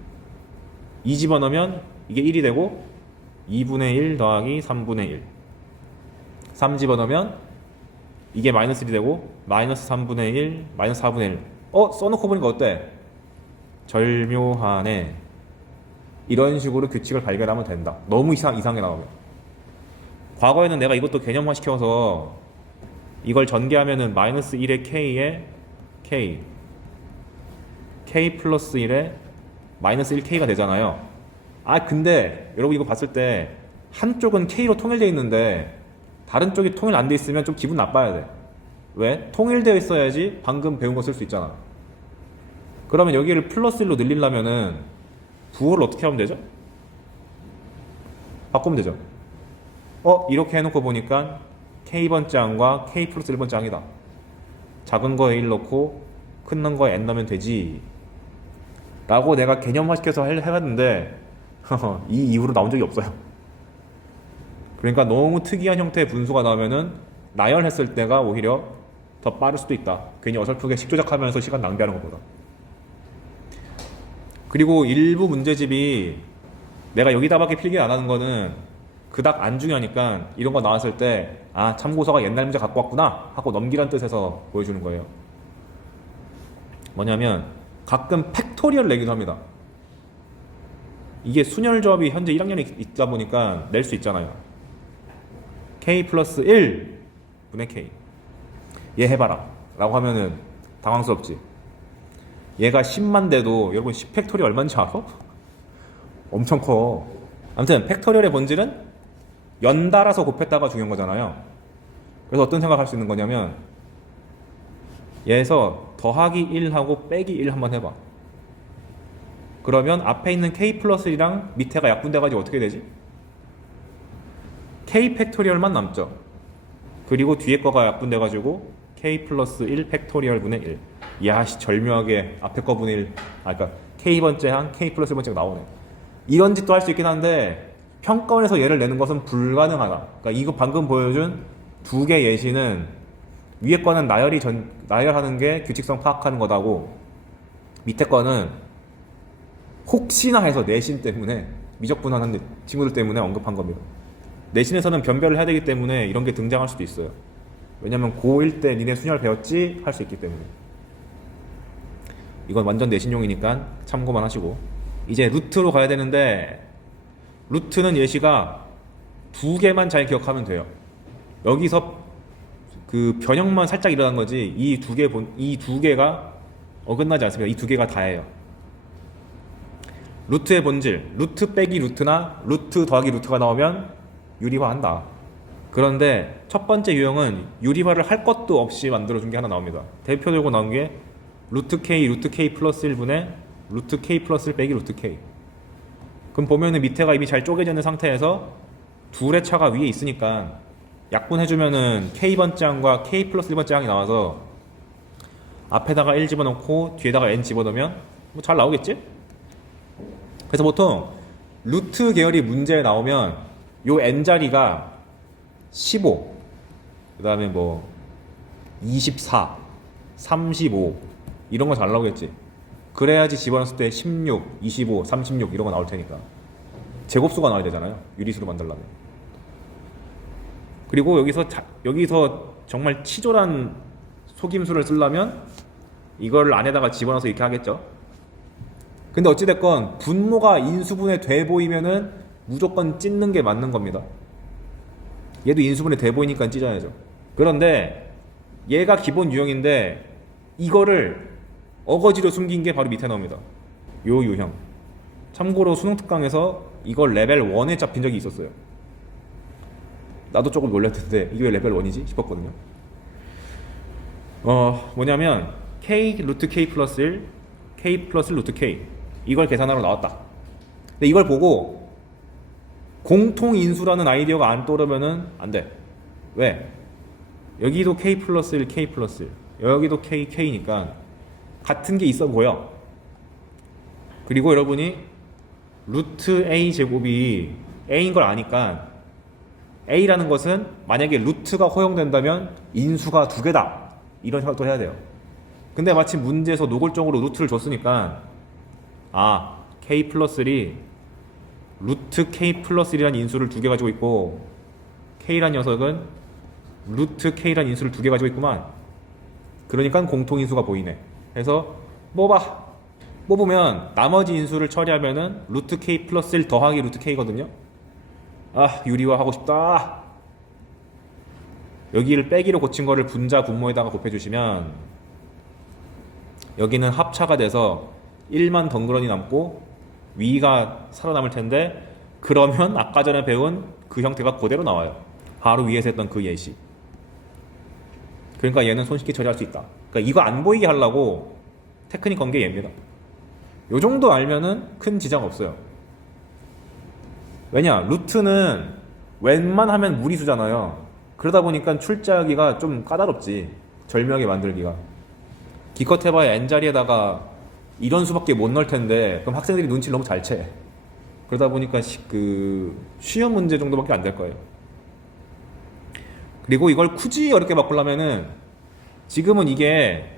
2 집어넣으면 이게 1이 되고 2분의 1 더하기 3분의 1 3 집어넣으면 이게 마이너스 1이 되고 마이너스 3분의 1 마이너스 4분의 1 써놓고 보니까 어때? 절묘하네. 이런 식으로 규칙을 발견하면 된다. 너무 이상하게 나오면. 과거에는 내가 이것도 개념화 시켜서 이걸 전개하면은 마이너스 1의 k에 k 플러스 1에 마이너스 1k가 되잖아요. 근데 여러분 이거 봤을 때 한쪽은 k로 통일되어 있는데 다른 쪽이 통일 안 돼 있으면 좀 기분 나빠야 돼. 왜? 통일되어 있어야지 방금 배운 거 쓸 수 있잖아. 그러면 여기를 플러스 1로 늘리려면은 부호를 어떻게 하면 되죠? 바꾸면 되죠. 이렇게 해놓고 보니까 k번째 항과 k 플러스 1번째 항이다. 작은 거에 1 넣고 큰 거에 n 넣으면 되지 라고 내가 개념화시켜서 해봤는데 이 이후로 나온 적이 없어요. 그러니까 너무 특이한 형태의 분수가 나오면은 나열했을 때가 오히려 더 빠를 수도 있다. 괜히 어설프게 식조작하면서 시간 낭비하는 것보다. 그리고 일부 문제집이 내가 여기다밖에 필기 안 하는 거는 그닥 안 중요하니까 이런 거 나왔을 때 아 참고서가 옛날 문제 갖고 왔구나 하고 넘기란 뜻에서 보여주는 거예요. 뭐냐면 가끔 팩토리얼 내기도 합니다. 이게 순열 조합이 현재 1학년에 있다 보니까 낼 수 있잖아요. k 플러스 1 분의 k 얘 해봐라 라고 하면은 당황스럽지. 얘가 10만 돼도 여러분 10팩토리얼 얼마인지 알아? 엄청 커. 아무튼 팩토리얼의 본질은 연달아서 곱했다가 중요한 거잖아요. 그래서 어떤 생각을 할 수 있는 거냐면 얘에서 더하기 1하고 빼기 1 한번 해봐. 그러면 앞에 있는 k 플러스 1이랑 밑에가 약분돼가지고 어떻게 되지? k 팩토리얼만 남죠. 그리고 뒤에 거가 약분돼가지고 k 플러스 1 팩토리얼 분의 1. 이야 절묘하게 앞에 거 분의 1 그러니까 k번째 항 k 플러스 1번째가 나오네. 이런 짓도 할 수 있긴 한데 평가원에서 얘를 내는 것은 불가능하다. 그러니까 이거 방금 보여준 두 개 예시는 위에 거는 나열하는 게 규칙성 파악하는 거다고 밑에 거는 혹시나 해서 내신 때문에 미적분하는 친구들 때문에 언급한 겁니다. 내신에서는 변별을 해야 되기 때문에 이런 게 등장할 수도 있어요. 왜냐면 고1 때 니네 순열 배웠지? 할 수 있기 때문에. 이건 완전 내신용이니까 참고만 하시고. 이제 루트로 가야 되는데 루트는 예시가 두 개만 잘 기억하면 돼요. 여기서 그 변형만 살짝 일어난 거지 이 두 개가 어긋나지 않습니다. 이 두 개가 다예요. 루트의 본질, 루트 빼기 루트나 루트 더하기 루트가 나오면 유리화한다. 그런데 첫 번째 유형은 유리화를 할 것도 없이 만들어준 게 하나 나옵니다. 대표 들고 나온 게 루트 k 플러스 1분의 루트 k 플러스 1 빼기 루트 k. 그럼 보면은 밑에가 이미 잘 쪼개져 있는 상태에서 둘의 차가 위에 있으니까 약분해주면은 k번째 항과 k 플러스 1번째 항이 나와서 앞에다가 1 집어넣고 뒤에다가 n 집어넣으면 뭐 잘 나오겠지? 그래서 보통 루트 계열이 문제에 나오면 요 n자리가 15, 그 다음에 뭐 24, 35 이런 거 잘 나오겠지. 그래야지 집어넣었을 때 16, 25, 36 이런 거 나올 테니까 제곱수가 나와야 되잖아요. 유리수로 만들려면. 그리고 여기서 정말 치졸한 속임수를 쓰려면 이걸 안에다가 집어넣어서 이렇게 하겠죠. 근데 어찌됐건 분모가 인수분해 돼 보이면은 무조건 찢는 게 맞는 겁니다. 얘도 인수분해 돼 보이니까 찢어야죠. 그런데 얘가 기본 유형인데 이거를 어거지로 숨긴 게 바로 밑에 나옵니다. 요 유형. 참고로 수능 특강에서 이걸 레벨 1에 잡힌 적이 있었어요. 나도 조금 놀랐는데 이게 왜 레벨 1이지 싶었거든요. 뭐냐면 k 루트 k 플러스 1 k 플러스 루트 k 이걸 계산하러 나왔다. 근데 이걸 보고 공통인수라는 아이디어가 안 떠오르면은 안 돼. 왜? 여기도 k 플러스 1 k 플러스 1 여기도 k k니까 같은 게 있어 보여. 그리고 여러분이 루트 a 제곱이 a인 걸 아니까 a라는 것은 만약에 루트가 허용된다면 인수가 두 개다 이런 생각도 해야 돼요. 근데 마침 문제에서 노골적으로 루트를 줬으니까 k 플러스 1이 루트 k 플러스 1이라는 인수를 두 개 가지고 있고 k라는 녀석은 루트 k라는 인수를 두 개 가지고 있구만. 그러니까 공통인수가 보이네. 그래서 뽑으면 나머지 인수를 처리하면은 루트 k 플러스 1 더하기 루트 k거든요. 유리화 하고 싶다. 여기를 빼기로 고친 거를 분자 분모에다가 곱해주시면 여기는 합차가 돼서 1만 덩그러니 남고 위가 살아남을 텐데 그러면 아까 전에 배운 그 형태가 그대로 나와요. 바로 위에서 했던 그 예시. 그러니까 얘는 손쉽게 처리할 수 있다. 그러니까 이거 안 보이게 하려고 테크닉 건 게 얘입니다. 요 정도 알면은 큰 지장 없어요. 왜냐? 루트는 웬만하면 무리수잖아요. 그러다 보니까 출제하기가 좀 까다롭지. 절묘하게 만들기가. 기껏 해봐야 n자리에다가 이런 수밖에 못 넣을 텐데 그럼 학생들이 눈치를 너무 잘 채. 그러다 보니까 시험 문제 정도밖에 안 될 거예요. 그리고 이걸 굳이 어렵게 바꾸려면은 지금은 이게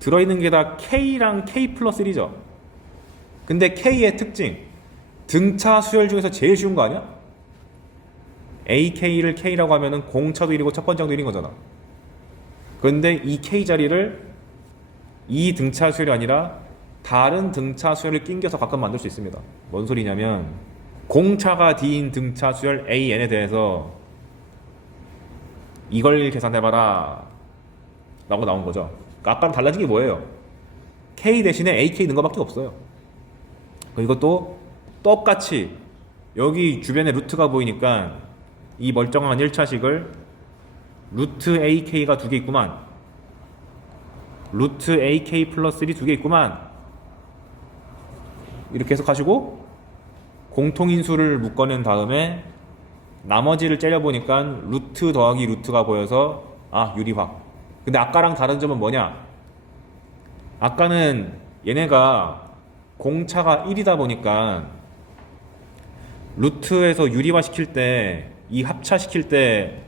들어있는 게 다 K랑 K 플러스 1이죠. 근데 K의 특징, 등차 수열 중에서 제일 쉬운 거 아니야? AK를 K라고 하면은 공차도 1이고 첫 번째도 1인 거잖아. 근데 이 K 자리를 이 등차 수열이 아니라 다른 등차 수열을 낑겨서 가끔 만들 수 있습니다. 뭔 소리냐면 공차가 D인 등차 수열 AN에 대해서 이걸 계산해봐라 라고 나온 거죠. 그러니까 아까랑 달라진 게 뭐예요? K 대신에 AK 넣은 거밖에 없어요. 이것도 똑같이 여기 주변에 루트가 보이니까 이 멀쩡한 1차식을 루트 AK가 두 개 있구만, 루트 AK 플러스 1이 두 개 있구만, 이렇게 해석하시고 공통인수를 묶어낸 다음에 나머지를 째려보니까 루트 더하기 루트가 보여서 아, 유리화. 근데 아까랑 다른 점은 뭐냐? 아까는 얘네가 공차가 1이다 보니까 루트에서 유리화 시킬 때, 이 합차시킬 때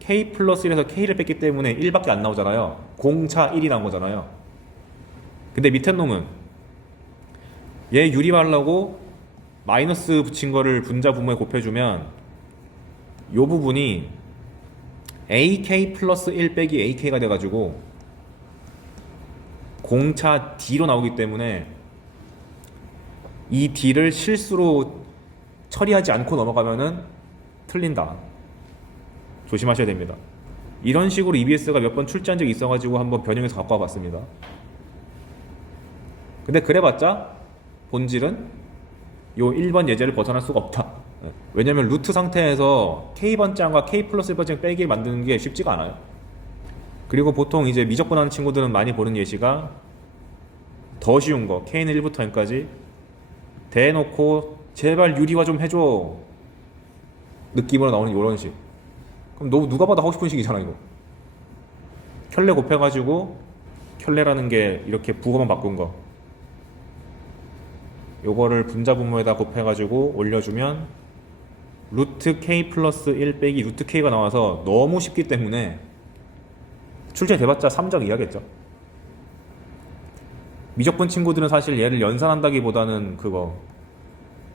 K 플러스 1에서 K를 뺐기 때문에 1밖에 안 나오잖아요. 공차 1이 나온 거잖아요. 근데 밑에 놈은 얘 유리화하려고 마이너스 붙인 거를 분자 분모에 곱해주면 요 부분이 AK 플러스 1 빼기 AK가 돼가지고 공차 D로 나오기 때문에 이 D를 실수로 처리하지 않고 넘어가면은 틀린다. 조심하셔야 됩니다. 이런 식으로 EBS가 몇 번 출제한 적이 있어가지고 한번 변형해서 갖고 와봤습니다. 근데 그래봤자 본질은 요 1번 예제를 벗어날 수가 없다. 왜냐면 루트 상태에서 K번장과 K 플러스 1번장 빼기 만드는 게 쉽지가 않아요. 그리고 보통 이제 미적분하는 친구들은 많이 보는 예시가 더 쉬운 거, K는 1부터 N까지 대놓고 제발 유리화 좀 해줘 느낌으로 나오는 이런 식. 그럼 너 누가 봐도 하고 싶은 식이잖아 이거. 켤레 곱해가지고 켤레라는 게 이렇게 부호만 바꾼 거, 요거를 분자 분모에다 곱해가지고 올려주면 루트 K 플러스 1 빼기 루트 K가 나와서 너무 쉽기 때문에 출제돼봤자 3적 이하겠죠. 미적분 친구들은 사실 얘를 연산한다기보다는 그거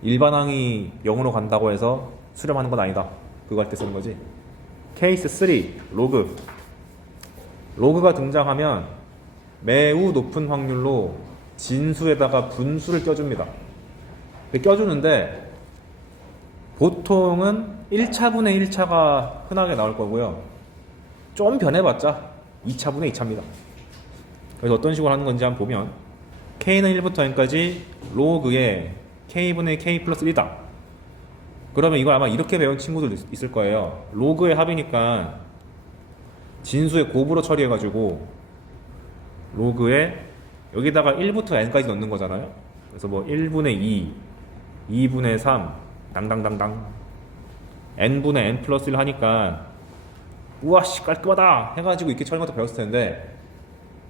일반항이 0으로 간다고 해서 수렴하는 건 아니다, 그거 할 때 쓰는 거지. 케이스 3 로그가 등장하면 매우 높은 확률로 진수에다가 분수를 껴줍니다. 껴주는데 보통은 1차분의 1차가 흔하게 나올 거고요. 좀 변해봤자 2차분의 2차입니다. 그래서 어떤 식으로 하는 건지 한번 보면 K는 1부터 N까지 로그에 K분의 K 플러스 1이다. 그러면 이걸 아마 이렇게 배운 친구들 있을 거예요. 로그의 합이니까 진수의 곱으로 처리해가지고 로그에 여기다가 1부터 N까지 넣는 거잖아요. 그래서 뭐 1분의 2, 2분의 3, 당당당당 N분의 N 플러스 1 하니까 우와 씨 깔끔하다 해가지고 이렇게 처리한 것도 배웠을 텐데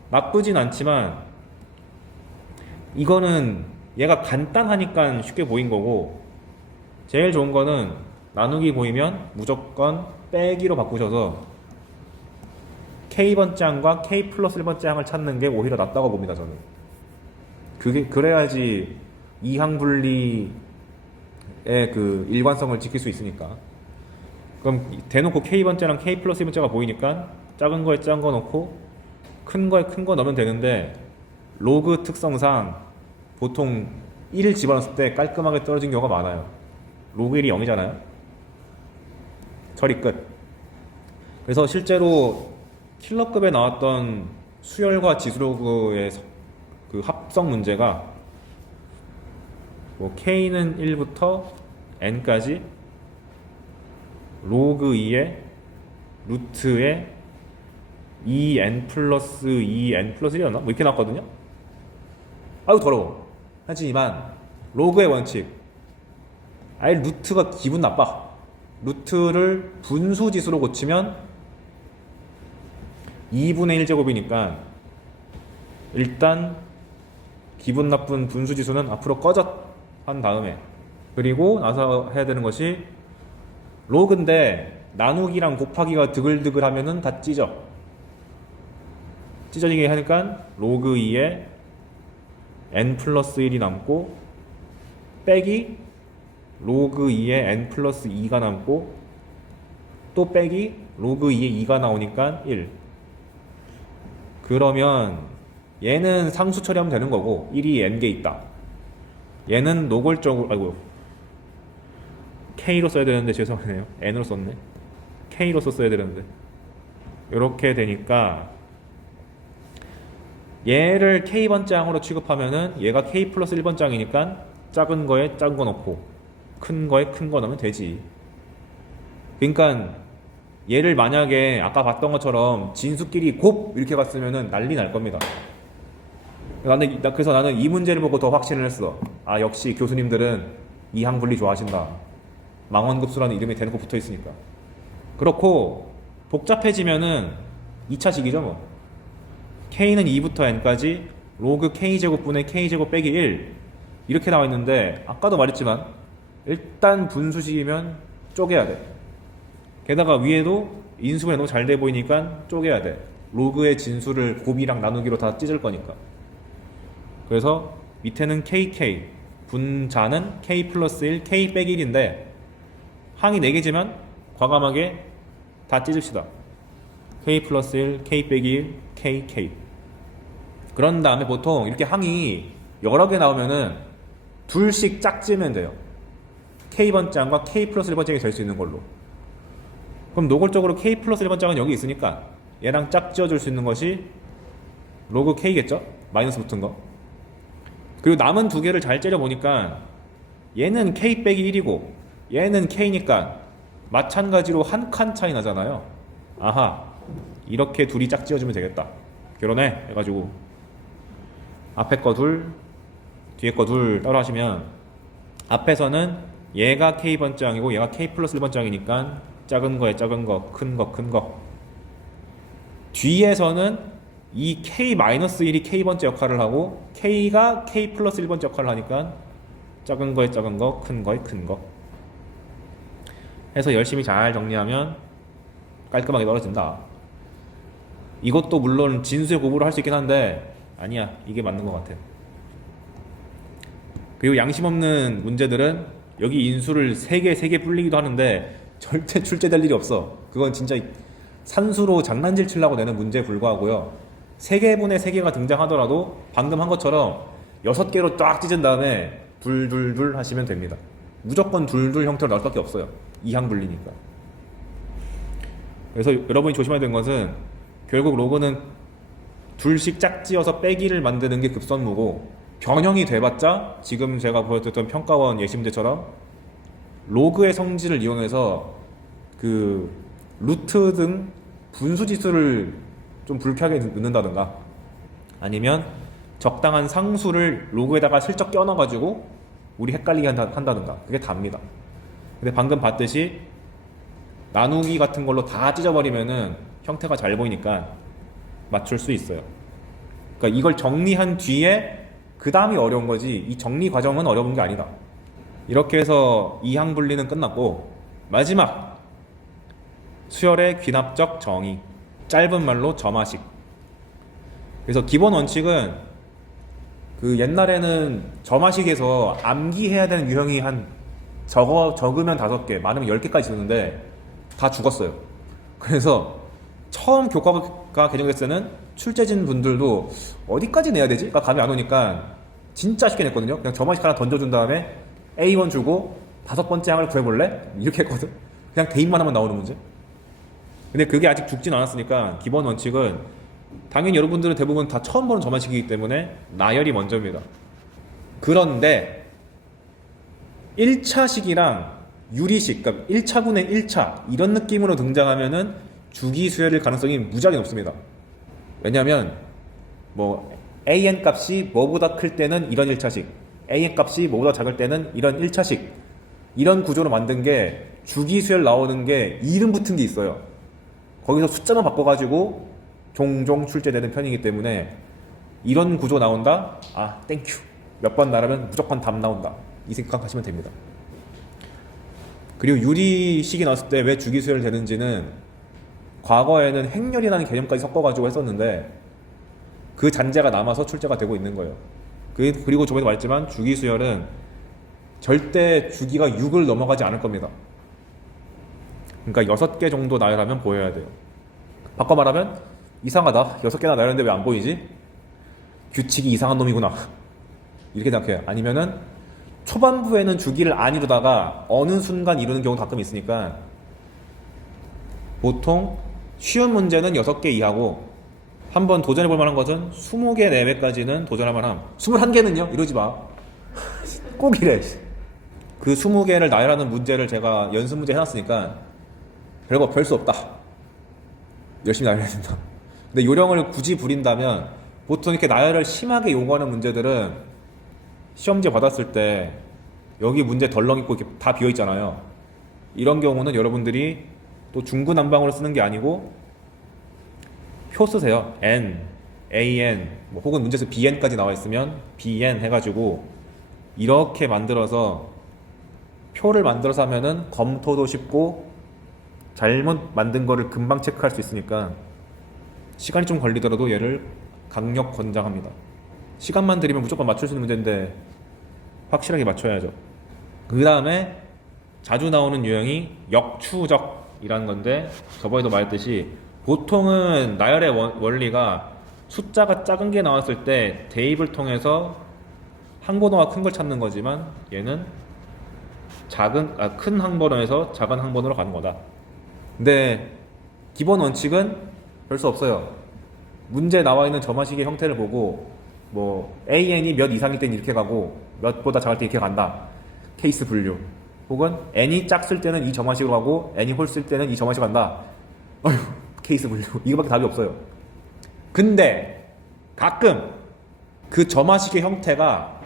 나쁘진 않지만 이거는 얘가 간단하니까 쉽게 보인 거고, 제일 좋은 거는 나누기 보이면 무조건 빼기로 바꾸셔서 K번장과 K 플러스 1번장을 찾는 게 오히려 낫다고 봅니다, 저는. 그래야지 이항분리의 그 일관성을 지킬 수 있으니까. 그럼 대놓고 K번자랑 K 플러스 1번자가 보이니까 작은 거에 작은 거 넣고 큰 거에 큰 거 넣으면 되는데, 로그 특성상 보통 1을 집어넣었을 때 깔끔하게 떨어진 경우가 많아요. 로그 1이 0이잖아요. 처리 끝. 그래서 실제로 킬러급에 나왔던 수열과 지수로그의 그 합성 문제가 뭐 K는 1부터 N까지 로그 2에 루트에 2N 플러스 2N 플러스 1이었나? 뭐 이렇게 나왔거든요. 아유 더러워. 하지만 로그의 원칙, 아예 루트가 기분 나빠. 루트를 분수지수로 고치면 2분의 1제곱이니까 일단 기분 나쁜 분수지수는 앞으로 꺼져 한 다음에, 그리고 나서 해야 되는 것이 로그인데 나누기랑 곱하기가 드글드글 하면은 다 찢어지게 하니까 로그 2에 n 플러스 1이 남고 빼기 로그 2의 n 플러스 2가 남고 또 빼기 로그 2의 2가 나오니까 1. 그러면 얘는 상수 처리하면 되는 거고 1이 n개 있다. 얘는 노골적으로 아이고 k로 써야 되는데 죄송하네요. n으로 썼네. k로 썼어야 되는데 이렇게 되니까 얘를 k번장으로 취급하면은 얘가 k 플러스 1번장이니까 작은 거에 작은 거 넣고 큰 거에 큰 거 넣으면 되지. 그러니까 얘를 만약에 아까 봤던 것처럼 진수끼리 곱 이렇게 갔으면은 난리 날 겁니다. 그래서 나는 이 문제를 보고 더 확신을 했어. 아, 역시 교수님들은 이항분리 좋아하신다. 망원급수라는 이름이 대놓고 붙어 있으니까. 그렇고 복잡해지면은 2차식이죠 뭐. k는 2부터 n까지 로그 k제곱분의 k제곱 빼기 1 이렇게 나와 있는데 아까도 말했지만 일단 분수식이면 쪼개야 돼. 게다가 위에도 인수분해 너무 잘 돼 보이니까 쪼개야 돼. 로그의 진수를 곱이랑 나누기로 다 찢을 거니까. 그래서 밑에는 kk, 분자는 k 플러스 1, k 빼기 1인데 항이 4개지만 과감하게 다 찢읍시다. k 플러스 1, k 빼기 1, kk. 그런 다음에 보통 이렇게 항이 여러 개 나오면은 둘씩 짝지면 돼요. k번장과 k 플러스 1번장이 될 수 있는 걸로. 그럼 노골적으로 k 플러스 1번장은 여기 있으니까 얘랑 짝지어줄 수 있는 것이 로그 k겠죠? 마이너스 붙은 거. 그리고 남은 두 개를 잘 째려보니까 얘는 k 빼기 1이고 얘는 k니까 마찬가지로 한 칸 차이 나잖아요. 아하, 이렇게 둘이 짝지어주면 되겠다. 결혼해 해가지고 앞에 거 둘, 뒤에 거 둘 따로 하시면 앞에서는 얘가 k번장이고 얘가 k 플러스 1번장이니까 작은 거에 작은 거, 큰 거, 큰 거. 뒤에서는 이 k-1이 k번째 역할을 하고 k가 k 플러스 1번째 역할을 하니까 작은 거에 작은 거, 큰 거에 큰 거. 해서 열심히 잘 정리하면 깔끔하게 떨어진다. 이것도 물론 진수의 곱으로 할 수 있긴 한데 아니야, 이게 맞는 것 같아. 그리고 양심 없는 문제들은 여기 인수를 3개 불리기도 하는데 절대 출제될 일이 없어. 그건 진짜 산수로 장난질 치려고 내는 문제에 불과하고요. 3개분의 3개가 등장하더라도 방금 한 것처럼 6개로 쫙 찢은 다음에 둘둘둘 하시면 됩니다. 무조건 둘둘 형태로 나올 수밖에 없어요. 이항 분리니까. 그래서 여러분이 조심해야 되는 것은 결국 로그는 둘씩 짝지어서 빼기를 만드는 게 급선무고 변형이 돼봤자 지금 제가 보여드렸던 평가원 예시문제처럼 로그의 성질을 이용해서 그 루트 등 분수지수를 좀 불쾌하게 넣는다든가 아니면 적당한 상수를 로그에다가 슬쩍 껴넣어가지고 우리 헷갈리게 한다든가 그게 답니다. 근데 방금 봤듯이 나누기 같은 걸로 다 찢어버리면은 형태가 잘 보이니까 맞출 수 있어요. 그러니까 이걸 정리한 뒤에 그 다음이 어려운 거지 이 정리 과정은 어려운 게 아니다. 이렇게 해서 이항 분리는 끝났고 마지막 수열의 귀납적 정의, 짧은 말로 점화식. 그래서 기본 원칙은 그 옛날에는 점화식에서 암기해야 되는 유형이 한 적으면 5개, 많으면 10개까지 있었는데 다 죽었어요. 그래서 처음 교과가 개정됐을 때는 출제진 분들도 어디까지 내야 되지? 가 감이 안 오니까 진짜 쉽게 냈거든요. 그냥 점화식 하나 던져준 다음에 A1 주고 5번째 항을 구해볼래? 이렇게 했거든. 그냥 대입만 하면 나오는 문제. 근데 그게 아직 죽진 않았으니까 기본 원칙은 당연히 여러분들은 대부분 다 처음 보는 점화식이기 때문에 나열이 먼저입니다. 그런데 1차식이랑 유리식, 그러니까 1차분의 1차 이런 느낌으로 등장하면은 주기 수열일 가능성이 무지하게 높습니다. 왜냐하면 뭐 AN 값이 뭐보다 클 때는 이런 1차식, AN 값이 뭐보다 작을 때는 이런 1차식 이런 구조로 만든 게 주기 수열 나오는 게 이름 붙은 게 있어요. 거기서 숫자만 바꿔가지고 종종 출제되는 편이기 때문에 이런 구조 나온다? 아 땡큐 몇 번 나르면 무조건 답 나온다 이 생각하시면 됩니다. 그리고 유리식이 나왔을 때 왜 주기 수열 되는지는 과거에는 행렬이라는 개념까지 섞어가지고 했었는데 그 잔재가 남아서 출제가 되고 있는 거예요. 그리고 저번에 말했지만 주기 수열은 절대 주기가 6을 넘어가지 않을 겁니다. 그러니까 6개 정도 나열하면 보여야 돼요. 바꿔 말하면 이상하다. 6개나 나열했는데 왜 안 보이지? 규칙이 이상한 놈이구나. 이렇게 생각해요. 아니면은 초반부에는 주기를 안 이루다가 어느 순간 이루는 경우 가끔 있으니까 보통 쉬운 문제는 6개 이하고 한번 도전해볼 만한 것은 20개 내외까지는 도전할 만함. 21개는요? 이러지 마. 꼭 이래. 그 20개를 나열하는 문제를 제가 연습 문제 해놨으니까 별 수 없다. 열심히 나열해야 된다. 근데 요령을 굳이 부린다면 보통 이렇게 나열을 심하게 요구하는 문제들은 시험지 받았을 때 여기 문제 덜렁 있고 이렇게 다 비어 있잖아요. 이런 경우는 여러분들이 또 중구난방으로 쓰는 게 아니고 표 쓰세요. N, AN, 뭐 혹은 문제에서 BN까지 나와 있으면 BN 해가지고 이렇게 만들어서 표를 만들어서 하면은 검토도 쉽고 잘못 만든 거를 금방 체크할 수 있으니까 시간이 좀 걸리더라도 얘를 강력 권장합니다. 시간만 들이면 무조건 맞출 수 있는 문제인데 확실하게 맞춰야죠. 그 다음에 자주 나오는 유형이 역추적이라는 건데 저번에도 말했듯이 보통은 나열의 원리가 숫자가 작은 게 나왔을 때 대입을 통해서 항번호가 큰 걸 찾는 거지만 얘는 큰 항번호에서 작은 항번호로 가는 거다. 근데 기본 원칙은 별 수 없어요. 문제 나와 있는 점화식의 형태를 보고 뭐 AN이 몇 이상일 땐 이렇게 가고 몇보다 작을 때 이렇게 간다. 케이스 분류. 혹은 N이 작을 때는 이 점화식으로 가고 N이 홀쓸 때는 이 점화식으로 간다. 어휴, 케이스 분류. 이거밖에 답이 없어요. 근데 가끔 그 점화식의 형태가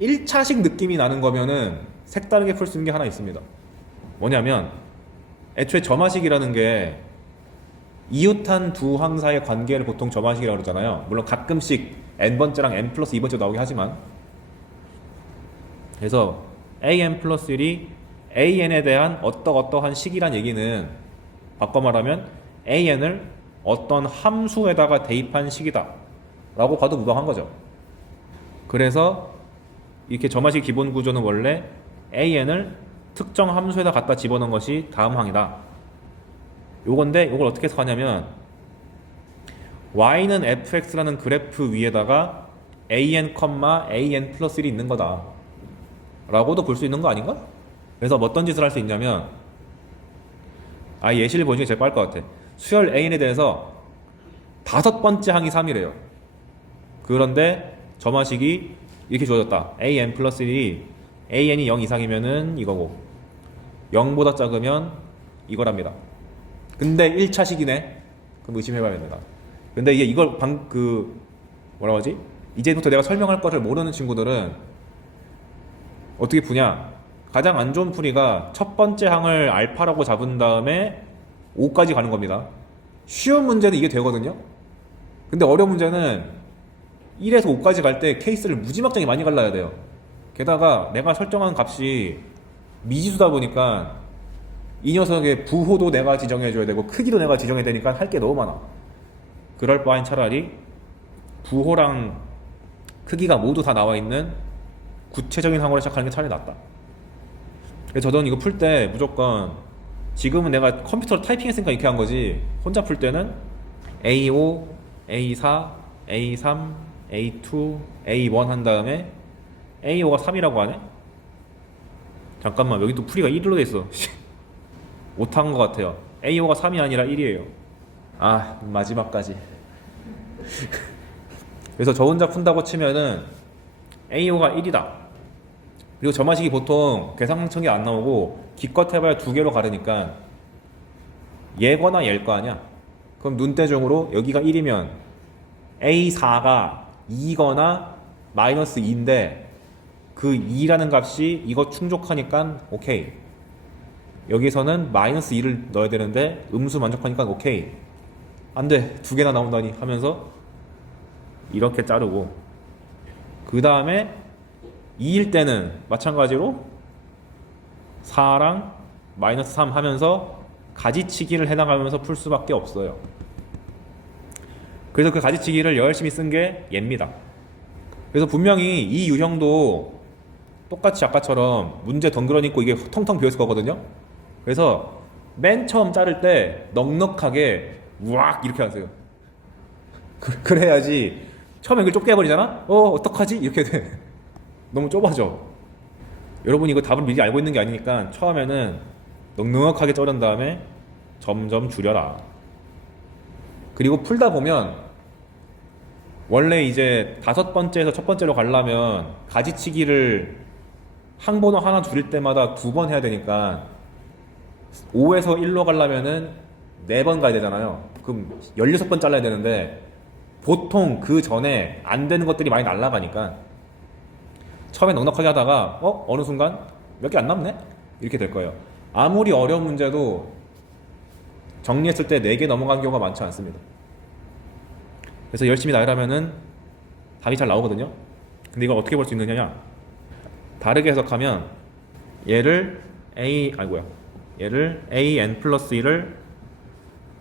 1차식 느낌이 나는 거면은 색다르게 풀 수 있는 게 하나 있습니다. 뭐냐면 애초에 점화식이라는 게 이웃한 두 항사의 관계를 보통 점화식이라고 그러잖아요. 물론 가끔씩 n번째랑 n 플러스 2번째 나오게 하지만 그래서 an 플러스 1이 an에 대한 어떠한 식이란 얘기는 바꿔 말하면 an을 어떤 함수에다가 대입한 식이다 라고 봐도 무방한 거죠. 그래서 이렇게 점화식 기본 구조는 원래 an을 특정 함수에다 갖다 집어넣은 것이 다음 항이다. 요건데 이걸 어떻게 해석하냐면 y는 fx라는 그래프 위에다가 an, an 플러스 1이 있는 거다 라고도 볼 수 있는 거 아닌가? 그래서 어떤 짓을 할 수 있냐면 예시를 보시는 게 제일 빠를 것 같아. 수열 an에 대해서 5번째 항이 3이래요. 그런데 점화식이 이렇게 주어졌다. an 플러스 1이 an이 0 이상이면은 이거고 0보다 작으면 이거랍니다. 근데 1차식이네? 그럼 의심해봐야 됩니다. 근데 이걸 뭐라고 하지? 이제부터 내가 설명할 거를 모르는 친구들은 어떻게 푸냐? 가장 안 좋은 풀이가 첫 번째 항을 알파라고 잡은 다음에 5까지 가는 겁니다. 쉬운 문제는 이게 되거든요? 근데 어려운 문제는 1에서 5까지 갈 때 케이스를 무지막지하게 많이 갈라야 돼요. 게다가 내가 설정한 값이 미지수다 보니까 이 녀석의 부호도 내가 지정해줘야 되고 크기도 내가 지정해야 되니까 할 게 너무 많아. 그럴 바엔 차라리 부호랑 크기가 모두 다 나와 있는 구체적인 항으로 시작하는 게 차라리 낫다. 그래서 저는 이거 풀 때 무조건 지금은 내가 컴퓨터로 타이핑했으니까 이렇게 한 거지 혼자 풀 때는 A5, A4, A3, A2, A1 한 다음에 A5가 3이라고 하네? 잠깐만 여기 또 풀이가 1로 돼 있어. 못한 것 같아요. A5가 3이 아니라 1이에요. 마지막까지. 그래서 저 혼자 푼다고 치면은 A5가 1이다. 그리고 점화식이 보통 계산청이 안 나오고 기껏 해봐야 2개로 가르니까 얘거나 얘일 거 아니야. 그럼 눈대중으로 여기가 1이면 A4가 2거나 마이너스 2인데 그 2라는 값이 이거 충족하니까 오케이. 여기서는 마이너스 2를 넣어야 되는데 음수 만족하니까 오케이. 안돼 2개나 나온다니 하면서 이렇게 자르고 그 다음에 2일 때는 마찬가지로 4랑 마이너스 3 하면서 가지치기를 해나가면서 풀 수밖에 없어요. 그래서 그 가지치기를 열심히 쓴 게 얘입니다. 그래서 분명히 이 유형도 똑같이 아까처럼 문제 덩그러니 있고 이게 텅텅 비어있을 거거든요. 그래서 맨 처음 자를 때 넉넉하게 우악 이렇게 하세요. 그래야지 처음에 이걸 좁게 해버리잖아? 어떡하지? 이렇게 돼. 너무 좁아져. 여러분이 이거 답을 미리 알고 있는 게 아니니까 처음에는 넉넉하게 자른 다음에 점점 줄여라. 그리고 풀다 보면 원래 이제 5번째에서 첫 번째로 가려면 가지치기를 항번호 하나 줄일 때마다 2번 해야 되니까 5에서 1로 가려면은 4번 가야 되잖아요. 그럼 16번 잘라야 되는데 보통 그 전에 안 되는 것들이 많이 날아가니까 처음에 넉넉하게 하다가 어느 순간 몇 개 안 남네? 이렇게 될 거예요. 아무리 어려운 문제도 정리했을 때 4개 넘어간 경우가 많지 않습니다. 그래서 열심히 나열하면은 답이 잘 나오거든요. 근데 이걸 어떻게 볼 수 있느냐? 다르게 해석하면 얘를 얘를 an 플러스 1을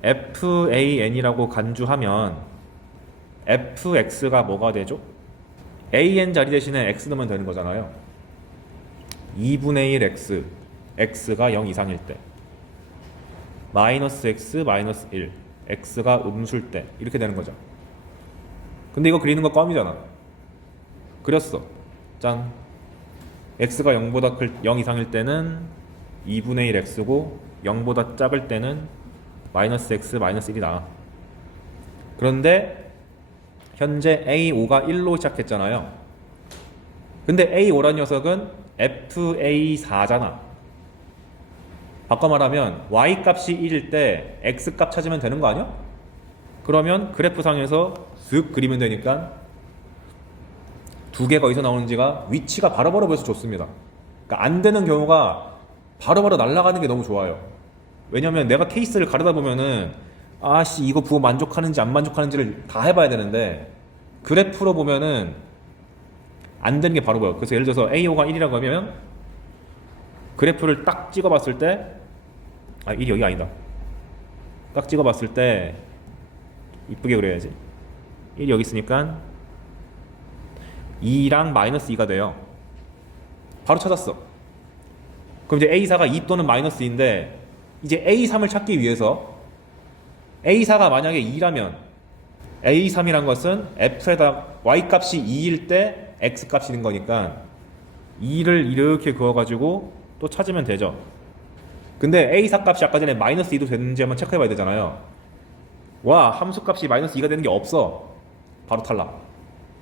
fan이라고 간주하면 fx가 뭐가 되죠? an 자리 대신에 x 넣으면 되는 거잖아요. 2분의 1 x, x가 0 이상일 때, 마이너스 x, 마이너스 1, x가 음수일 때 이렇게 되는 거죠. 근데 이거 그리는 거 껌이잖아. 그렸어. 짠. x가 0 이상일 때는 2분의 1 x고 0보다 작을 때는 마이너스 x, 마이너스 1이 나와. 그런데 현재 A5가 1로 시작했잖아요. 근데 A5란 녀석은 FA4잖아. 바꿔 말하면 Y 값이 1일 때 X 값 찾으면 되는 거 아니야? 그러면 그래프상에서 쓱 그리면 되니까 2개가 어디서 나오는지가 위치가 바로바로 보여서 좋습니다. 그러니까 안 되는 경우가 바로바로 날아가는 게 너무 좋아요. 왜냐면 내가 케이스를 가르다 보면은 아씨 이거 부호 만족하는지 안 만족하는지를 다 해봐야 되는데 그래프로 보면은 안 되는 게 바로 보여. 그래서 예를 들어서 A5가 1이라고 하면 그래프를 딱 찍어봤을 때 1이 여기 아니다. 딱 찍어봤을 때 이쁘게 그려야지. 1이 여기 있으니까 2랑 마이너스 2가 돼요. 바로 찾았어. 그럼 이제 A4가 2 또는 마이너스 2인데 이제 A3을 찾기 위해서 A4가 만약에 2라면 A3이란 것은 F에다 Y 값이 2일 때 X 값이 는 거니까 2를 이렇게 그어가지고 또 찾으면 되죠. 근데 A4 값이 아까 전에 마이너스 2도 됐는지 한번 체크해 봐야 되잖아요. 와, 함수 값이 마이너스 2가 되는 게 없어. 바로 탈락.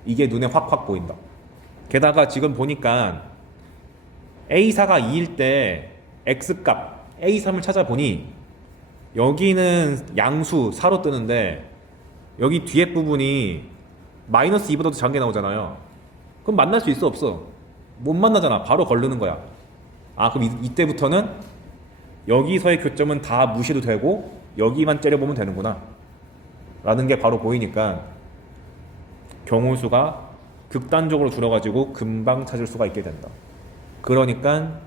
이게 눈에 확확 보인다. 게다가 지금 보니까 A4가 2일 때 X 값 A3을 찾아보니 여기는 양수 4로 뜨는데 여기 뒤에 부분이 마이너스 2보다도 작은 게 나오잖아요. 그럼 만날 수 있어 없어? 못 만나잖아. 바로 걸르는 거야. 그럼 이때부터는 여기서의 교점은 다 무시도 되고 여기만 째려보면 되는구나 라는 게 바로 보이니까 경우수가 극단적으로 줄어가지고 금방 찾을 수가 있게 된다. 그러니까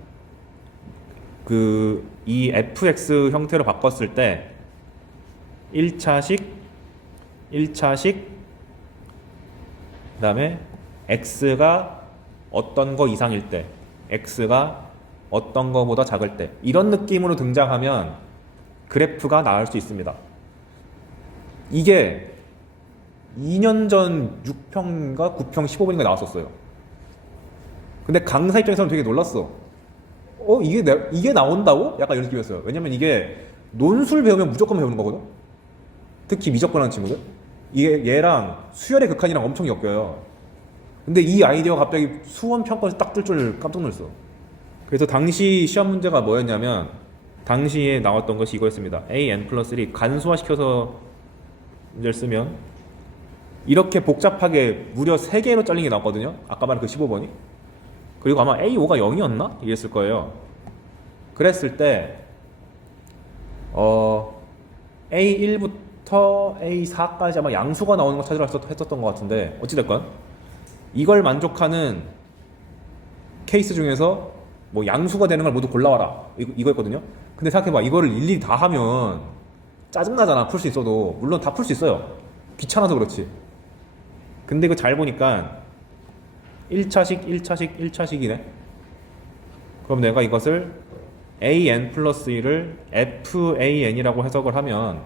이 fx 형태로 바꿨을 때 1차식 그 다음에 x가 어떤 거 이상일 때 x가 어떤 거보다 작을 때 이런 느낌으로 등장하면 그래프가 나올 수 있습니다. 이게 2년 전 6평인가 9평 15분인가 나왔었어요. 근데 강사 입장에서는 되게 놀랐어. 이게 나온다고? 약간 이런 느낌이었어요. 왜냐면 이게 논술 배우면 무조건 배우는 거거든. 특히 미적분하는 친구들. 이게 얘랑 수열의 극한이랑 엄청 엮여요. 근데 이 아이디어가 갑자기 수원 평가에서 딱 뜰 줄 깜짝 놀랐어. 그래서 당시 시험 문제가 뭐였냐면 당시에 나왔던 것이 이거였습니다. an 플러스 1이 간소화시켜서 문제를 쓰면 이렇게 복잡하게 무려 3개로 잘린 게 나왔거든요. 아까 말한 그 15번이. 그리고 아마 A5가 0이었나? 이랬을 거예요. 그랬을 때 A1부터 A4까지 아마 양수가 나오는 거 찾으라 했었던 것 같은데 어찌됐건 이걸 만족하는 케이스 중에서 뭐 양수가 되는 걸 모두 골라와라 이거였거든요. 근데 생각해봐. 이거를 일일이 다 하면 짜증나잖아. 풀 수 있어도. 물론 다 풀 수 있어요. 귀찮아서 그렇지. 근데 이거 잘 보니까 1차식이네. 그럼 내가 이것을 an 플러스 1을 fan이라고 해석을 하면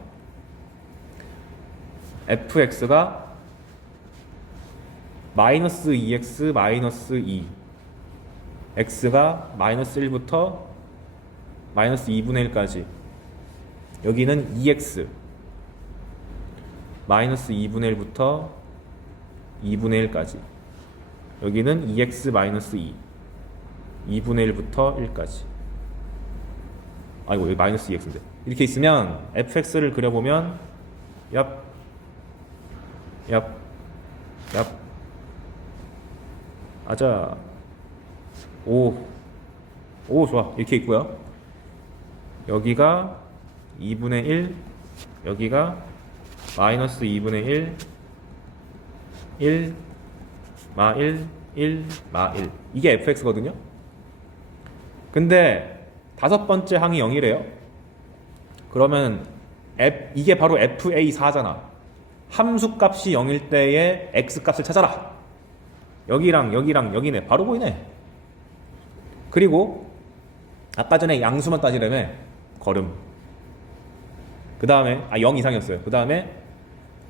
fx가 마이너스 2x 마이너스 2 x가 마이너스 1부터 마이너스 2분의 1까지 여기는 2x 마이너스 2분의 1부터 2분의 1까지 여기는 2x 마이너스 2 2분의 1부터 1까지 아이고 여기 마이너스 2x인데 이렇게 있으면 fx를 그려보면 얍 아자 오 좋아 이렇게 있고요 여기가 2분의 1 여기가 마이너스 2분의 1 마 1 마 1 이게 fx거든요 근데 다섯 번째 항이 0이래요 그러면 이게 바로 fa4잖아 함수 값이 0일 때의 x 값을 찾아라 여기랑 여기네 바로 보이네 그리고 아까 전에 양수만 따지려면 걸음 그 다음에 0 이상이었어요 그 다음에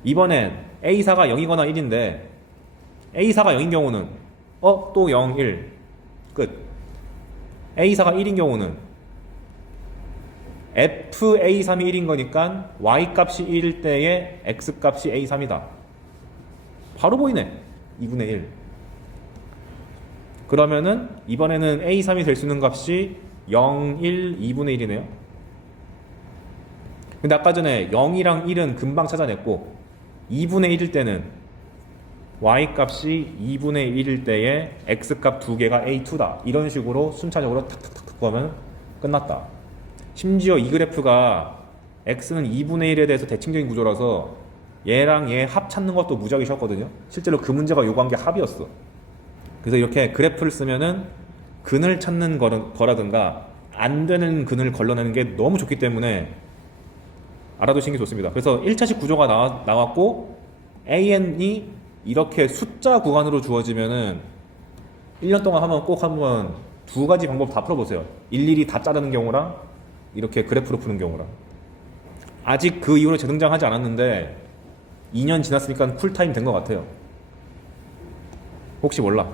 이번엔 a4가 0이거나 1인데 a4가 0인 경우는 또 0, 1 끝 a4가 1인 경우는 fa3이 1인 거니까 y 값이 1일 때의 x 값이 a3이다 바로 보이네 2분의 1 그러면은 이번에는 a3이 될 수 있는 값이 0, 1, 2분의 1이네요 근데 아까 전에 0이랑 1은 금방 찾아냈고 2분의 1일 때는 y 값이 2분의 1일 때에 x 값 두 개가 a2다 이런 식으로 순차적으로 탁탁탁 구하면 끝났다 심지어 이 그래프가 x는 2분의 1에 대해서 대칭적인 구조라서 얘랑 얘 합 찾는 것도 무지하게 쉬웠거든요 실제로 그 문제가 요구한 게 합이었어 그래서 이렇게 그래프를 쓰면은 근을 찾는 거라든가 안 되는 근을 걸러내는 게 너무 좋기 때문에 알아두시는 게 좋습니다 그래서 1차식 구조가 나왔고 an이 이렇게 숫자 구간으로 주어지면은 1년 동안 꼭 한번 두 가지 방법 다 풀어보세요 일일이 다 자르는 경우랑 이렇게 그래프로 푸는 경우랑 아직 그 이후로 재등장하지 않았는데 2년 지났으니까 쿨타임 된 것 같아요 혹시 몰라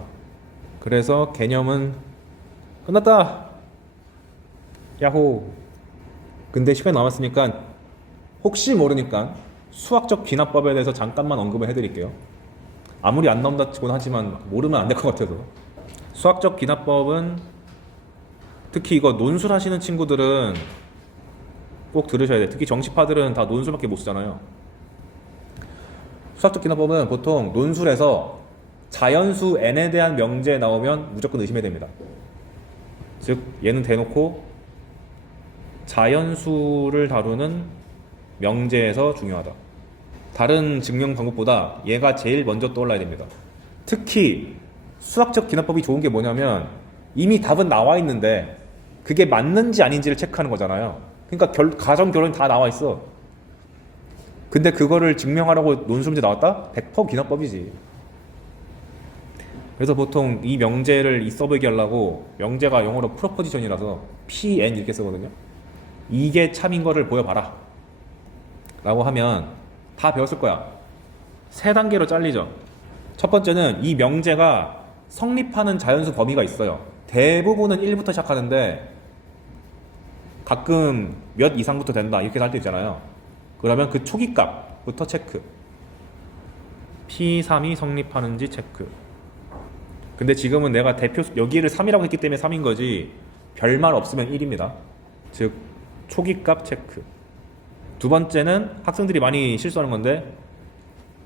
그래서 개념은 끝났다 야호 근데 시간이 남았으니까 혹시 모르니까 수학적 귀납법에 대해서 잠깐만 언급을 해드릴게요 아무리 안 나온다 치곤 하지만 모르면 안 될 것 같아서 수학적 귀납법은 특히 이거 논술 하시는 친구들은 꼭 들으셔야 돼요 특히 정시파들은 다 논술밖에 못 쓰잖아요 수학적 귀납법은 보통 논술에서 자연수 n에 대한 명제 나오면 무조건 의심해야 됩니다 즉 얘는 대놓고 자연수를 다루는 명제에서 중요하다 다른 증명 방법보다 얘가 제일 먼저 떠올라야 됩니다 특히 수학적 귀납법이 좋은 게 뭐냐면 이미 답은 나와 있는데 그게 맞는지 아닌지를 체크하는 거잖아요 그러니까 가정 결론이 다 나와 있어 근데 그거를 증명하라고 논술 문제 나왔다? 100% 귀납법이지 그래서 보통 이 명제를 있어 보이게 하려고 명제가 영어로 프로포지션이라서 PN 이렇게 쓰거든요 이게 참인 거를 보여봐라 라고 하면 다 배웠을 거야 3단계로 잘리죠 첫 번째는 이 명제가 성립하는 자연수 범위가 있어요 대부분은 1부터 시작하는데 가끔 몇 이상부터 된다 이렇게 할 때 있잖아요 그러면 그 초기 값부터 체크 P3이 성립하는지 체크 근데 지금은 내가 대표 여기를 3이라고 했기 때문에 3인 거지 별말 없으면 1입니다 즉 초기 값 체크 두 번째는 학생들이 많이 실수하는 건데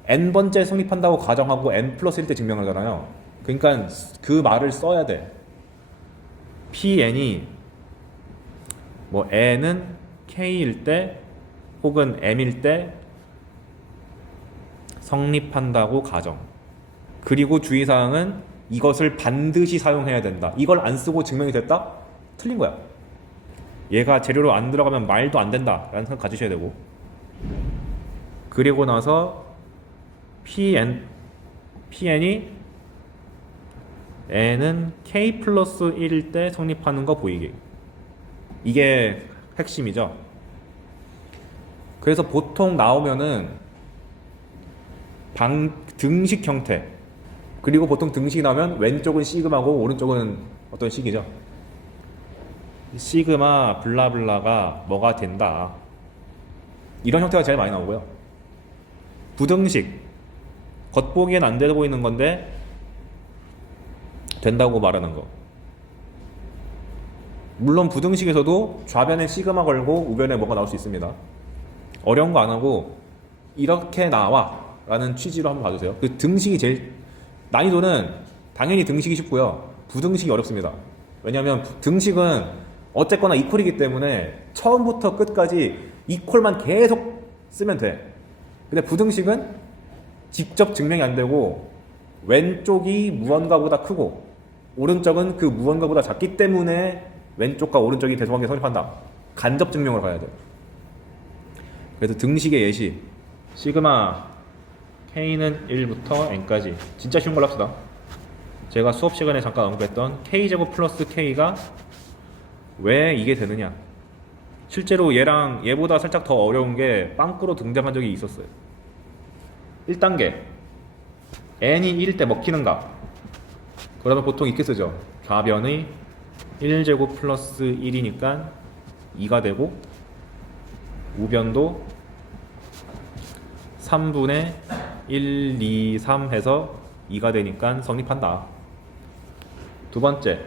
n번째 성립한다고 가정하고 n 플러스 1 때 증명하잖아요 그러니까 그 말을 써야 돼 pn이 뭐 n은 k일 때 혹은 m일 때 성립한다고 가정 그리고 주의사항은 이것을 반드시 사용해야 된다 이걸 안 쓰고 증명이 됐다? 틀린 거야 얘가 재료로 안 들어가면 말도 안 된다 라는 생각 가지셔야 되고 그리고 나서 PN이 n은 k 플러스 1일 때 성립하는 거 보이게. 이게 핵심이죠. 그래서 보통 나오면은 등식 형태, 그리고 보통 등식이 나오면 왼쪽은 시그마고 오른쪽은 어떤 식이죠. 시그마 블라블라가 뭐가 된다, 이런 형태가 제일 많이 나오고요. 부등식, 겉보기엔 안 돼 보이는 건데 된다고 말하는 거. 물론 부등식에서도 좌변에 시그마 걸고 우변에 뭐가 나올 수 있습니다. 어려운 거 안 하고 이렇게 나와 라는 취지로 한번 봐주세요. 그 등식이 제일, 난이도는 당연히 등식이 쉽고요, 부등식이 어렵습니다. 왜냐하면 등식은 어쨌거나 이퀄이기 때문에 처음부터 끝까지 이퀄만 계속 쓰면 돼. 근데 부등식은 직접 증명이 안 되고 왼쪽이 무언가보다 크고 오른쪽은 그 무언가보다 작기 때문에 왼쪽과 오른쪽이 대소관계 성립한다. 간접 증명을 가야 돼요. 그래서 등식의 예시, 시그마 k는 1부터 n까지, 진짜 쉬운 걸로 합시다. 제가 수업 시간에 잠깐 언급했던 k제곱 플러스 k가 왜 이게 되느냐, 실제로 얘보다 살짝 더 어려운 게 빵꾸로 등장한 적이 있었어요. 1단계 n이 1일 때 먹히는가? 그러면 보통 이렇게 쓰죠. 좌변의 1제곱 플러스 1이니까 2가 되고 우변도 3분의 1, 2, 3 해서 2가 되니까 성립한다. 두 번째,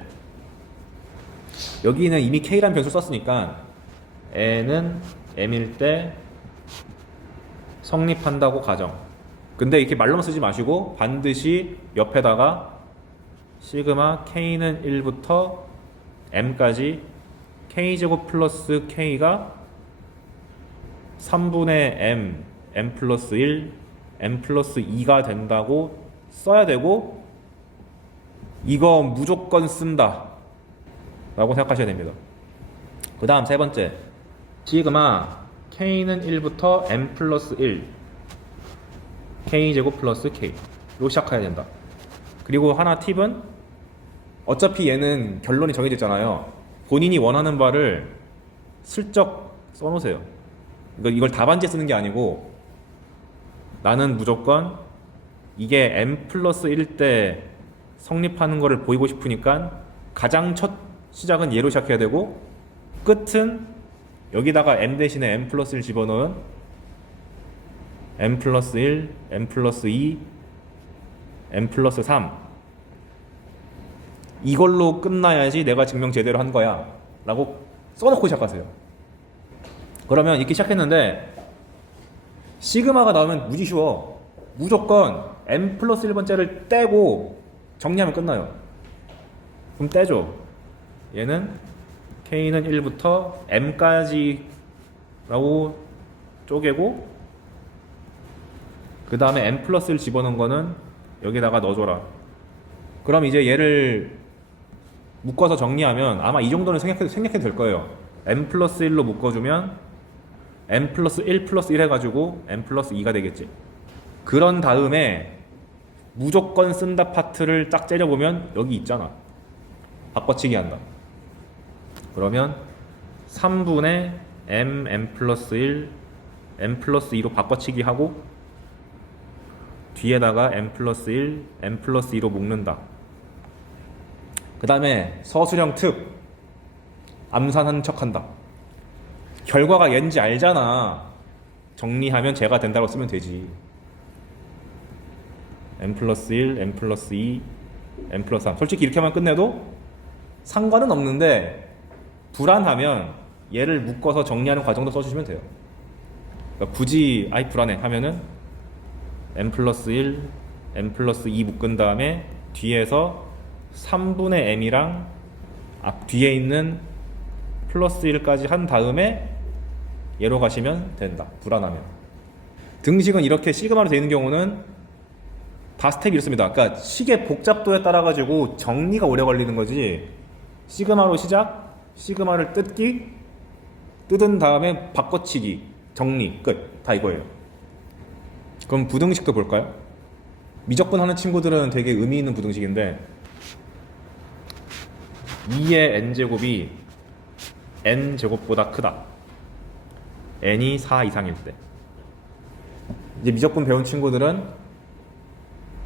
여기는 이미 k라는 변수 썼으니까 n은 m일 때 성립한다고 가정. 근데 이렇게 말로만 쓰지 마시고 반드시 옆에다가 시그마 k는 1부터 m까지 k제곱 플러스 k가 3분의 m 플러스 1, m 플러스 2가 된다고 써야 되고, 이거 무조건 쓴다 라고 생각하셔야 됩니다. 그 다음 세 번째, 시그마 k는 1부터 m 플러스 1 k제곱 플러스 k로 시작해야 된다. 그리고 하나 팁은, 어차피 얘는 결론이 정해져 있잖아요. 본인이 원하는 바를 슬쩍 써놓으세요. 그러니까 이걸 답안지에 쓰는 게 아니고, 나는 무조건 이게 m 플러스 1일 때 성립하는 거를 보이고 싶으니까 가장 첫 시작은 얘로 시작해야 되고, 끝은 여기다가 m 대신에 m 플러스 1 집어넣은 m 플러스 1, m 플러스 2, m 플러스 3, 이걸로 끝나야지 내가 증명 제대로 한 거야 라고 써놓고 시작하세요. 그러면 이렇게 시작했는데 시그마가 나오면 무지 쉬워. 무조건 m 플러스 1번째를 떼고 정리하면 끝나요. 그럼 떼죠. 얘는 k는 1부터 m까지 라고 쪼개고, 그 다음에 m 플러스 1 집어넣은 거는 여기다가 넣어줘라. 그럼 이제 얘를 묶어서 정리하면 아마 이 정도는 생략해도 될 거예요. m 플러스 1로 묶어주면 m 플러스 1 플러스 1 해가지고 m 플러스 2가 되겠지. 그런 다음에 무조건 쓴다 파트를 딱 째려보면 여기 있잖아. 바꿔치기 한다. 그러면 3분의 m 플러스 1 m 플러스 2로 바꿔치기 하고 뒤에다가 m 플러스 1 m 플러스 2로 묶는다. 그 다음에 서술형 특, 암산한 척한다. 결과가 얘인지 알잖아. 정리하면 쟤가 된다고 쓰면 되지. m 플러스 1, m 플러스 2, m 플러스 3. 솔직히 이렇게만 끝내도 상관은 없는데 불안하면 얘를 묶어서 정리하는 과정도 써주시면 돼요. 그러니까 굳이 아이 불안해 하면은 m 플러스 1, m 플러스 2 묶은 다음에 뒤에서 3분의 m이랑 앞 뒤에 있는 플러스 1까지 한 다음에 얘로 가시면 된다. 불안하면. 등식은 이렇게 시그마로 되어 있는 경우는 다 스텝이 이렇습니다. 그러니까 식의 복잡도에 따라 가지고 정리가 오래 걸리는 거지, 시그마로 시작, 시그마를 뜯은 다음에 바꿔치기, 정리, 끝. 다 이거예요. 그럼 부등식도 볼까요? 미적분 하는 친구들은 되게 의미 있는 부등식인데, 2의 n제곱이 n제곱보다 크다. n이 4 이상일 때. 이제 미적분 배운 친구들은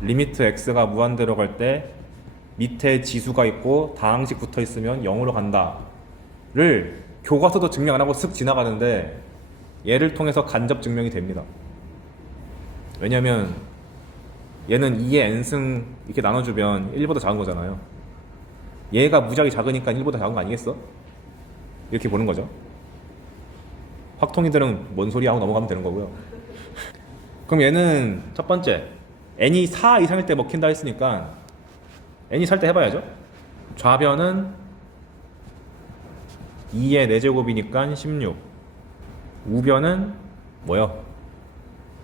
리미트 x가 무한대로 갈 때 밑에 지수가 있고 다항식 붙어 있으면 0으로 간다를 교과서도 증명 안 하고 쓱 지나가는데 얘를 통해서 간접 증명이 됩니다. 왜냐면 얘는 2의 n승 이렇게 나눠주면 1보다 작은 거잖아요. 얘가 무작위 작으니까 1보다 작은 거 아니겠어? 이렇게 보는 거죠. 확통이들은 뭔 소리 하고 넘어가면 되는 거고요. 그럼 얘는 첫 번째 n이 4 이상일 때 먹힌다 했으니까 n이 4일 때 해봐야죠. 좌변은 2의 4제곱이니까 16. 우변은 뭐요?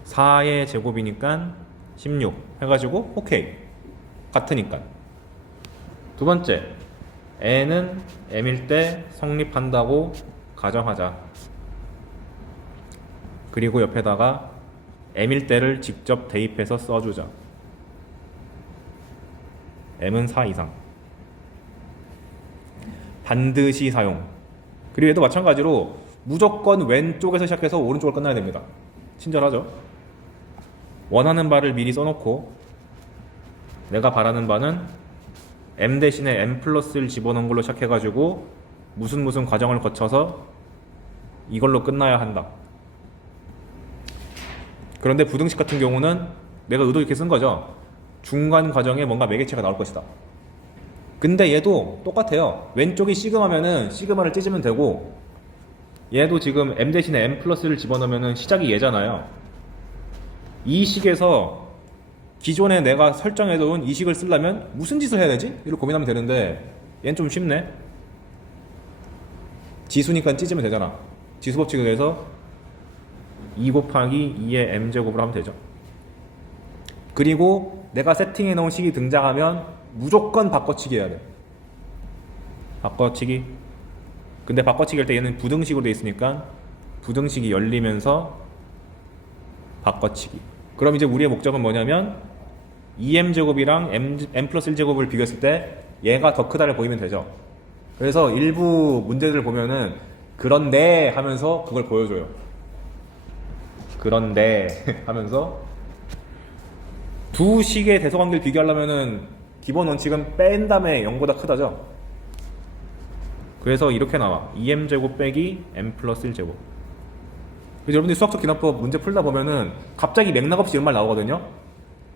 4의 제곱이니까 16 해가지고 오케이. 같으니까. 두 번째 n은 m일 때 성립한다고 가정하자. 그리고 옆에다가 m일 때를 직접 대입해서 써주자. m은 4 이상. 반드시 사용. 그리고 얘도 마찬가지로 무조건 왼쪽에서 시작해서 오른쪽으로 끝나야 됩니다. 친절하죠? 원하는 바를 미리 써놓고 내가 바라는 바는 m 대신에 m 플러스를 집어넣은 걸로 시작해가지고 무슨 과정을 거쳐서 이걸로 끝나야 한다. 그런데 부등식 같은 경우는 내가 의도 있게 쓴 거죠. 중간 과정에 뭔가 매개체가 나올 것이다. 근데 얘도 똑같아요. 왼쪽이 시그마면은 시그마를 찢으면 되고, 얘도 지금 m 대신에 m 플러스를 집어넣으면은 시작이 얘잖아요. 이 식에서 기존에 내가 설정해둔 이 식을 쓰려면 무슨 짓을 해야 되지? 이걸 고민하면 되는데 얘는 좀 쉽네. 지수니까 찢으면 되잖아. 지수 법칙에 의해서 2 곱하기 2의 m제곱으로 하면 되죠. 그리고 내가 세팅해 놓은 식이 등장하면 무조건 바꿔치기 해야 돼. 바꿔치기. 근데 바꿔치기 할 때 얘는 부등식으로 돼 있으니까 부등식이 열리면서 바꿔치기. 그럼 이제 우리의 목적은 뭐냐면 2m제곱이랑 m 플러스 1제곱을 비교했을 때 얘가 더 크다를 보이면 되죠. 그래서 일부 문제들 보면은 그런데 하면서 그걸 보여줘요. 그런데 하면서 두 식의 대소관계를 비교하려면은 기본 원칙은 뺀 다음에 0보다 크다죠. 그래서 이렇게 나와. 2m제곱 빼기 m 플러스 1제곱. 여러분들이 수학적 기납법 문제 풀다 보면은 갑자기 맥락없이 이런 말 나오거든요.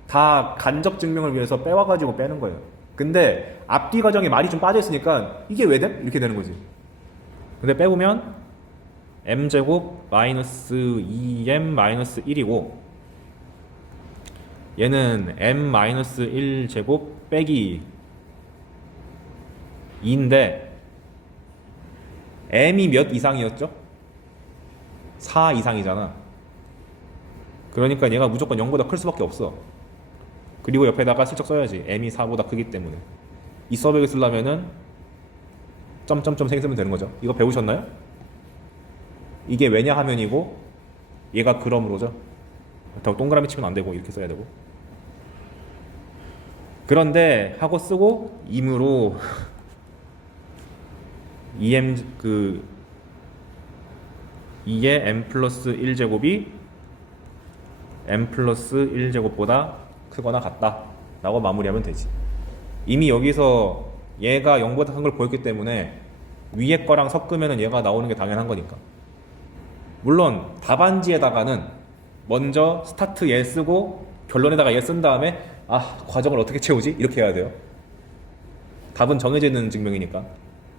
다 간접 증명을 위해서 빼와가지고 빼는 거예요. 근데 앞뒤 과정에 말이 좀 빠져있으니까 이게 왜 돼? 이렇게 되는 거지. 근데 빼보면 m제곱 마이너스 2m 마이너스 1이고 얘는 m 마이너스 1제곱 빼기 2인데 m이 몇 이상이었죠? 4 이상이잖아. 그러니까 얘가 무조건 0보다 클 수밖에 없어. 그리고 옆에다가 슬쩍 써야지. m이 4보다 크기 때문에. 이 서백을 쓰려면은 점점점 생기면 되는 거죠. 이거 배우셨나요? 이게 왜냐 하면이고 얘가 그러므로죠. 그렇다고 동그라미 치면 안 되고 이렇게 써야 되고. 그런데 하고 쓰고 임으로 2의 m 플러스 1제곱이 m 플러스 1제곱보다 크거나 같다 라고 마무리하면 되지. 이미 여기서 얘가 0보다 큰 걸 보였기 때문에 위에 거랑 섞으면 얘가 나오는 게 당연한 거니까. 물론 답안지에다가는 먼저 스타트 얘 쓰고 결론에다가 얘 쓴 다음에 과정을 어떻게 채우지? 이렇게 해야 돼요. 답은 정해져 있는 증명이니까.